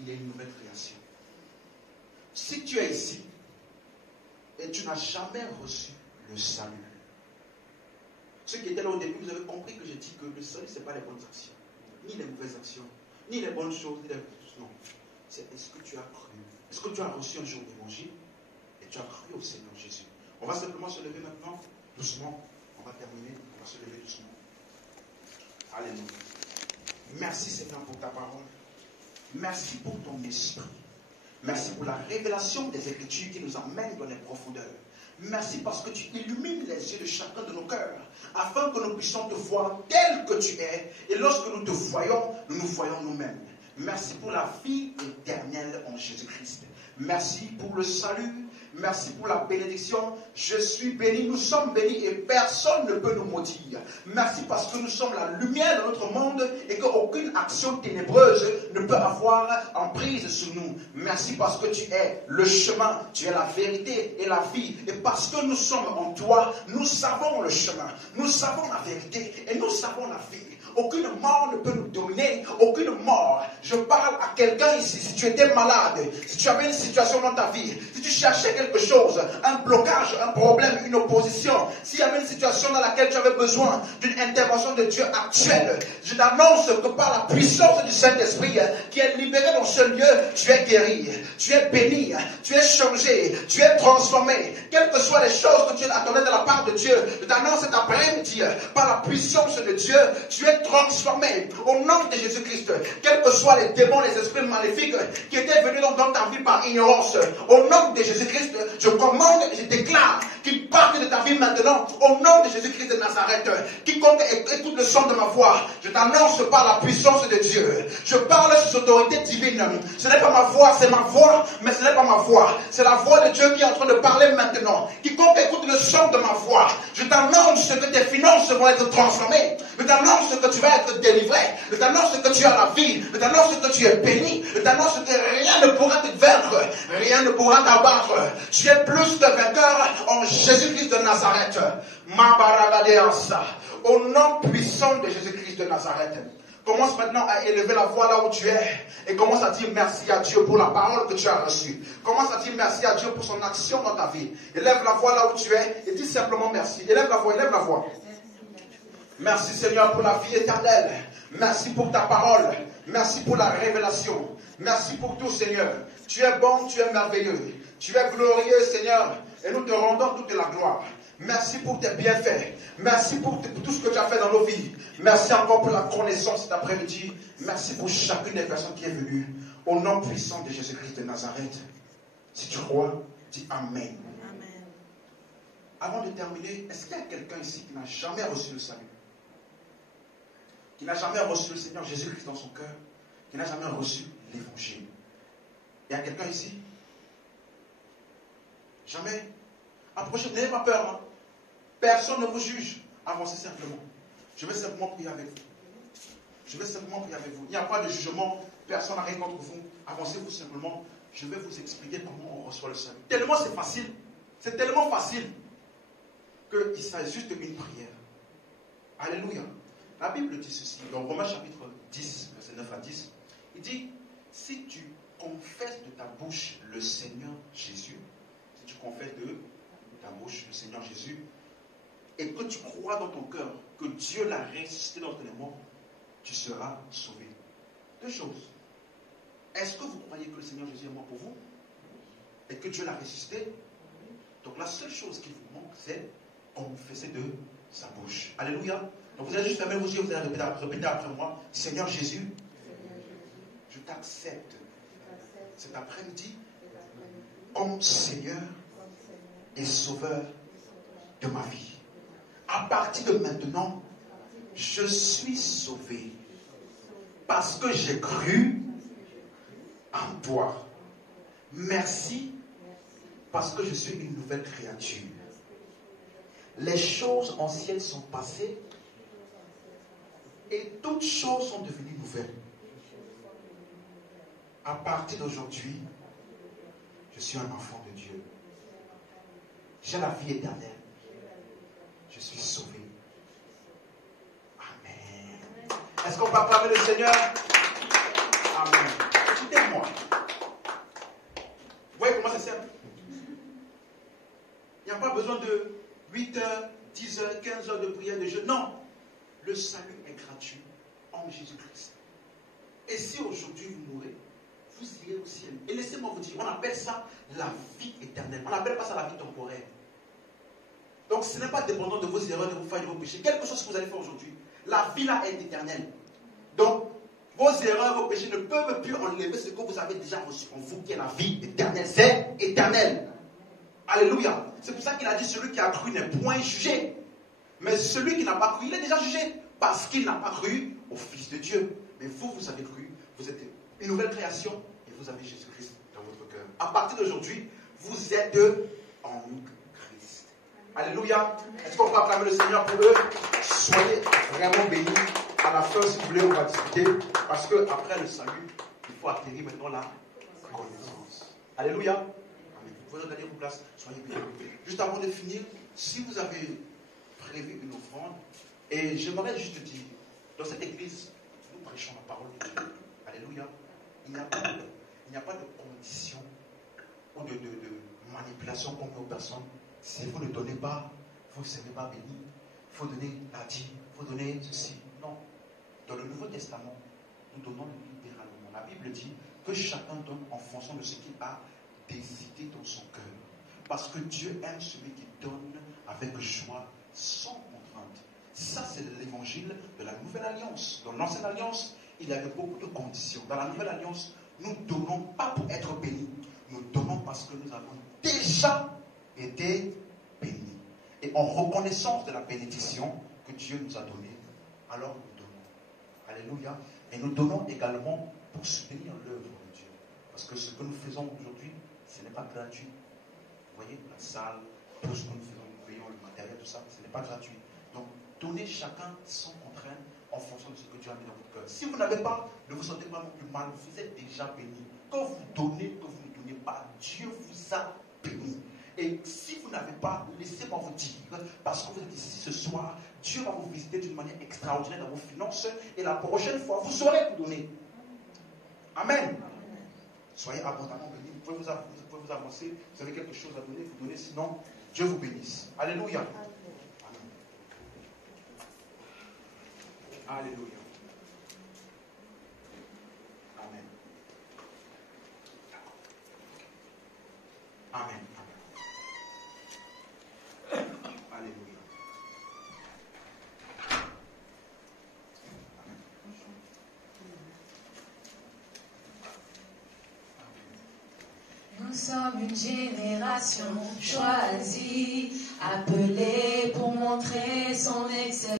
il est une nouvelle création. Si tu es ici et tu n'as jamais reçu le salut, ceux qui étaient là au début, vous avez compris que j'ai dit que le salut, ce n'est pas les bonnes actions, ni les mauvaises actions, ni les bonnes choses, ni les mauvaises choses. Non. C'est est-ce que tu as cru? Est-ce que tu as reçu un jour l'évangile et tu as cru au Seigneur Jésus? On va simplement se lever maintenant, doucement. On va terminer, on va se lever doucement. Alléluia. Merci Seigneur pour ta parole. Merci pour ton esprit. Merci pour la révélation des Écritures qui nous amène dans les profondeurs. Merci parce que tu illumines les yeux de chacun de nos cœurs, afin que nous puissions te voir tel que tu es. Et lorsque nous te voyons, nous nous voyons nous-mêmes. Merci pour la vie éternelle en Jésus-Christ. Merci pour le salut. Merci pour la bénédiction. Je suis béni, nous sommes bénis et personne ne peut nous maudire. Merci parce que nous sommes la lumière de notre monde et qu'aucune action ténébreuse ne peut avoir emprise sur nous. Merci parce que tu es le chemin, tu es la vérité et la vie. Et parce que nous sommes en toi, nous savons le chemin, nous savons la vérité et nous savons la vie. Aucune mort ne peut nous dominer, aucune mort. Je parle à quelqu'un ici, si tu étais malade, si tu avais une situation dans ta vie, si tu cherchais quelque chose, un blocage, un problème, une opposition, s'il y avait une situation dans laquelle tu avais besoin d'une intervention de Dieu actuelle, je t'annonce que par la puissance du Saint-Esprit qui est libéré dans ce lieu, tu es guéri, tu es béni, tu es changé, tu es transformé. Quelles que soient les choses que tu attendais de la part de Dieu, je t'annonce cet après-midi, par la puissance de Dieu, tu es transformé au nom de Jésus-Christ. Quels que soient les démons, les esprits maléfiques qui étaient venus dans ta vie par ignorance, au nom de Jésus-Christ, je commande et je déclare qu'ils partent de ta vie maintenant, au nom de Jésus-Christ de Nazareth. Quiconque écoute le son de ma voix, je t'annonce par la puissance de Dieu. Je parle sous autorité divine. Ce n'est pas ma voix, c'est ma voix, mais ce n'est pas ma voix. C'est la voix de Dieu qui est en train de parler maintenant. Quiconque écoute le son de ma voix, je t'annonce que tes finances vont être transformées. Je t'annonce que tu vas être délivré. Je t'annonce que tu as la vie. Je t'annonce que tu es béni. Je t'annonce que rien ne pourra te vaincre. Rien ne pourra t'abattre. Tu es plus que vainqueur en Jésus-Christ de Nazareth. Au nom puissant de Jésus-Christ de Nazareth. Commence maintenant à élever la voix là où tu es et commence à dire merci à Dieu pour la parole que tu as reçue. Commence à dire merci à Dieu pour son action dans ta vie. Élève la voix là où tu es et dis simplement merci. Élève la voix, élève la voix. Merci Seigneur pour la vie éternelle. Merci pour ta parole. Merci pour la révélation. Merci pour tout Seigneur. Tu es bon, tu es merveilleux. Tu es glorieux Seigneur et nous te rendons toute la gloire. Merci pour tes bienfaits. Merci pour tout ce que tu as fait dans nos vies. Merci encore pour la connaissance cet après-midi. Merci pour chacune des personnes qui est venue. Au nom puissant de Jésus-Christ de Nazareth. Si tu crois, dis Amen. Amen. Avant de terminer, est-ce qu'il y a quelqu'un ici qui n'a jamais reçu le salut? Qui n'a jamais reçu le Seigneur Jésus-Christ dans son cœur? Qui n'a jamais reçu l'évangile? Il y a quelqu'un ici? Jamais? Approchez, n'ayez pas peur. Hein? Personne ne vous juge. Avancez simplement. Je vais simplement prier avec vous. Je vais simplement prier avec vous. Il n'y a pas de jugement. Personne n'arrive contre vous. Avancez-vous simplement. Je vais vous expliquer comment on reçoit le salut. Tellement c'est facile. C'est tellement facile qu'il s'agit juste d'une prière. Alléluia. La Bible dit ceci. Dans Romains chapitre 10, verset 9 à 10. Il dit, si tu confesses de ta bouche le Seigneur Jésus, si tu confesses de ta bouche le Seigneur Jésus, et que tu crois dans ton cœur que Dieu l'a ressuscité d'entre les morts, tu seras sauvé. Deux choses. Est-ce que vous croyez que le Seigneur Jésus est mort pour vous? Et que Dieu l'a ressuscité? Donc la seule chose qui vous manque, c'est confesser de sa bouche. Alléluia. Donc vous allez juste fermer vos yeux, vous allez répéter après moi. Seigneur Jésus, je t'accepte cet après-midi comme Seigneur et Sauveur de ma vie. À partir de maintenant, je suis sauvé parce que j'ai cru en toi. Merci parce que je suis une nouvelle créature. Les choses anciennes sont passées et toutes choses sont devenues nouvelles. À partir d'aujourd'hui, je suis un enfant de Dieu. J'ai la vie éternelle. Je suis sauvé. Amen. Est-ce qu'on peut acclamer le Seigneur? Amen. Écoutez-moi. Vous voyez comment c'est simple? Il n'y a pas besoin de 8 heures, 10 heures, 15 heures de prière, de jeûne. Non. Le salut est gratuit en Jésus-Christ. Et si aujourd'hui vous mourrez, vous irez au ciel. Et laissez-moi vous dire, on appelle ça la vie éternelle. On n'appelle pas ça la vie temporaire. Donc ce n'est pas dépendant de vos erreurs, de vos failles, de vos péchés. Quelque chose que vous allez faire aujourd'hui. La vie là est éternelle. Donc vos erreurs, vos péchés ne peuvent plus enlever ce que vous avez déjà reçu en vous, qui est la vie éternelle. C'est éternel. Alléluia. C'est pour ça qu'il a dit celui qui a cru n'est point jugé. Mais celui qui n'a pas cru, il est déjà jugé. Parce qu'il n'a pas cru au Fils de Dieu. Mais vous, vous avez cru. Vous êtes une nouvelle création et vous avez Jésus-Christ dans votre cœur. À partir d'aujourd'hui, vous êtes en Christ. Alléluia. Est-ce qu'on peut acclamer le Seigneur pour eux? Soyez vraiment bénis. À la fin, si vous voulez, on va discuter. Parce qu'après le salut, il faut acquérir maintenant la connaissance. Alléluia. Amen. Vous pouvez regarder vos places. Soyez bénis. Juste avant de finir, si vous avez prévu une offrande, et j'aimerais juste dire, dans cette église, nous prêchons la parole de Dieu. Alléluia. Il n'y a pas de condition ou de manipulation contre nos personnes. Si vous ne donnez pas, vous ne serez pas béni. Il faut donner la dîme, il faut donner ceci. Non. Dans le Nouveau Testament, nous donnons libéralement. La Bible dit que chacun donne en fonction de ce qu'il a décidé dans son cœur. Parce que Dieu aime celui qui donne avec joie, sans contrainte. Ça, c'est l'évangile de la Nouvelle Alliance. Dans l'Ancienne Alliance, il y avait beaucoup de conditions. Dans la Nouvelle Alliance, nous ne donnons pas pour être bénis. Nous donnons parce que nous avons déjà été bénis. Et en reconnaissance de la bénédiction que Dieu nous a donnée, alors nous donnons. Alléluia. Et nous donnons également pour soutenir l'œuvre de Dieu. Parce que ce que nous faisons aujourd'hui, ce n'est pas gratuit. Vous voyez, la salle, tout ce que nous faisons, nous payons le matériel, tout ça, ce n'est pas gratuit. Donc, donnez chacun sans contrainte en fonction de ce que Dieu a mis dans votre cœur. Si vous n'avez pas, ne vous sentez pas non plus mal, vous êtes déjà béni. Quand vous donnez, que vous ne donnez pas, Dieu vous a béni. Et si vous n'avez pas, laissez-moi vous dire, parce que vous êtes ici ce soir, Dieu va vous visiter d'une manière extraordinaire dans vos finances, et la prochaine fois, vous saurez vous donner. Amen. Soyez abondamment bénis. Vous pouvez vous avancer, vous avez quelque chose à donner, vous donnez, sinon, Dieu vous bénisse. Alléluia. Amen. Alléluia. Amen. Amen. Alléluia. Nous sommes une génération choisie, appelée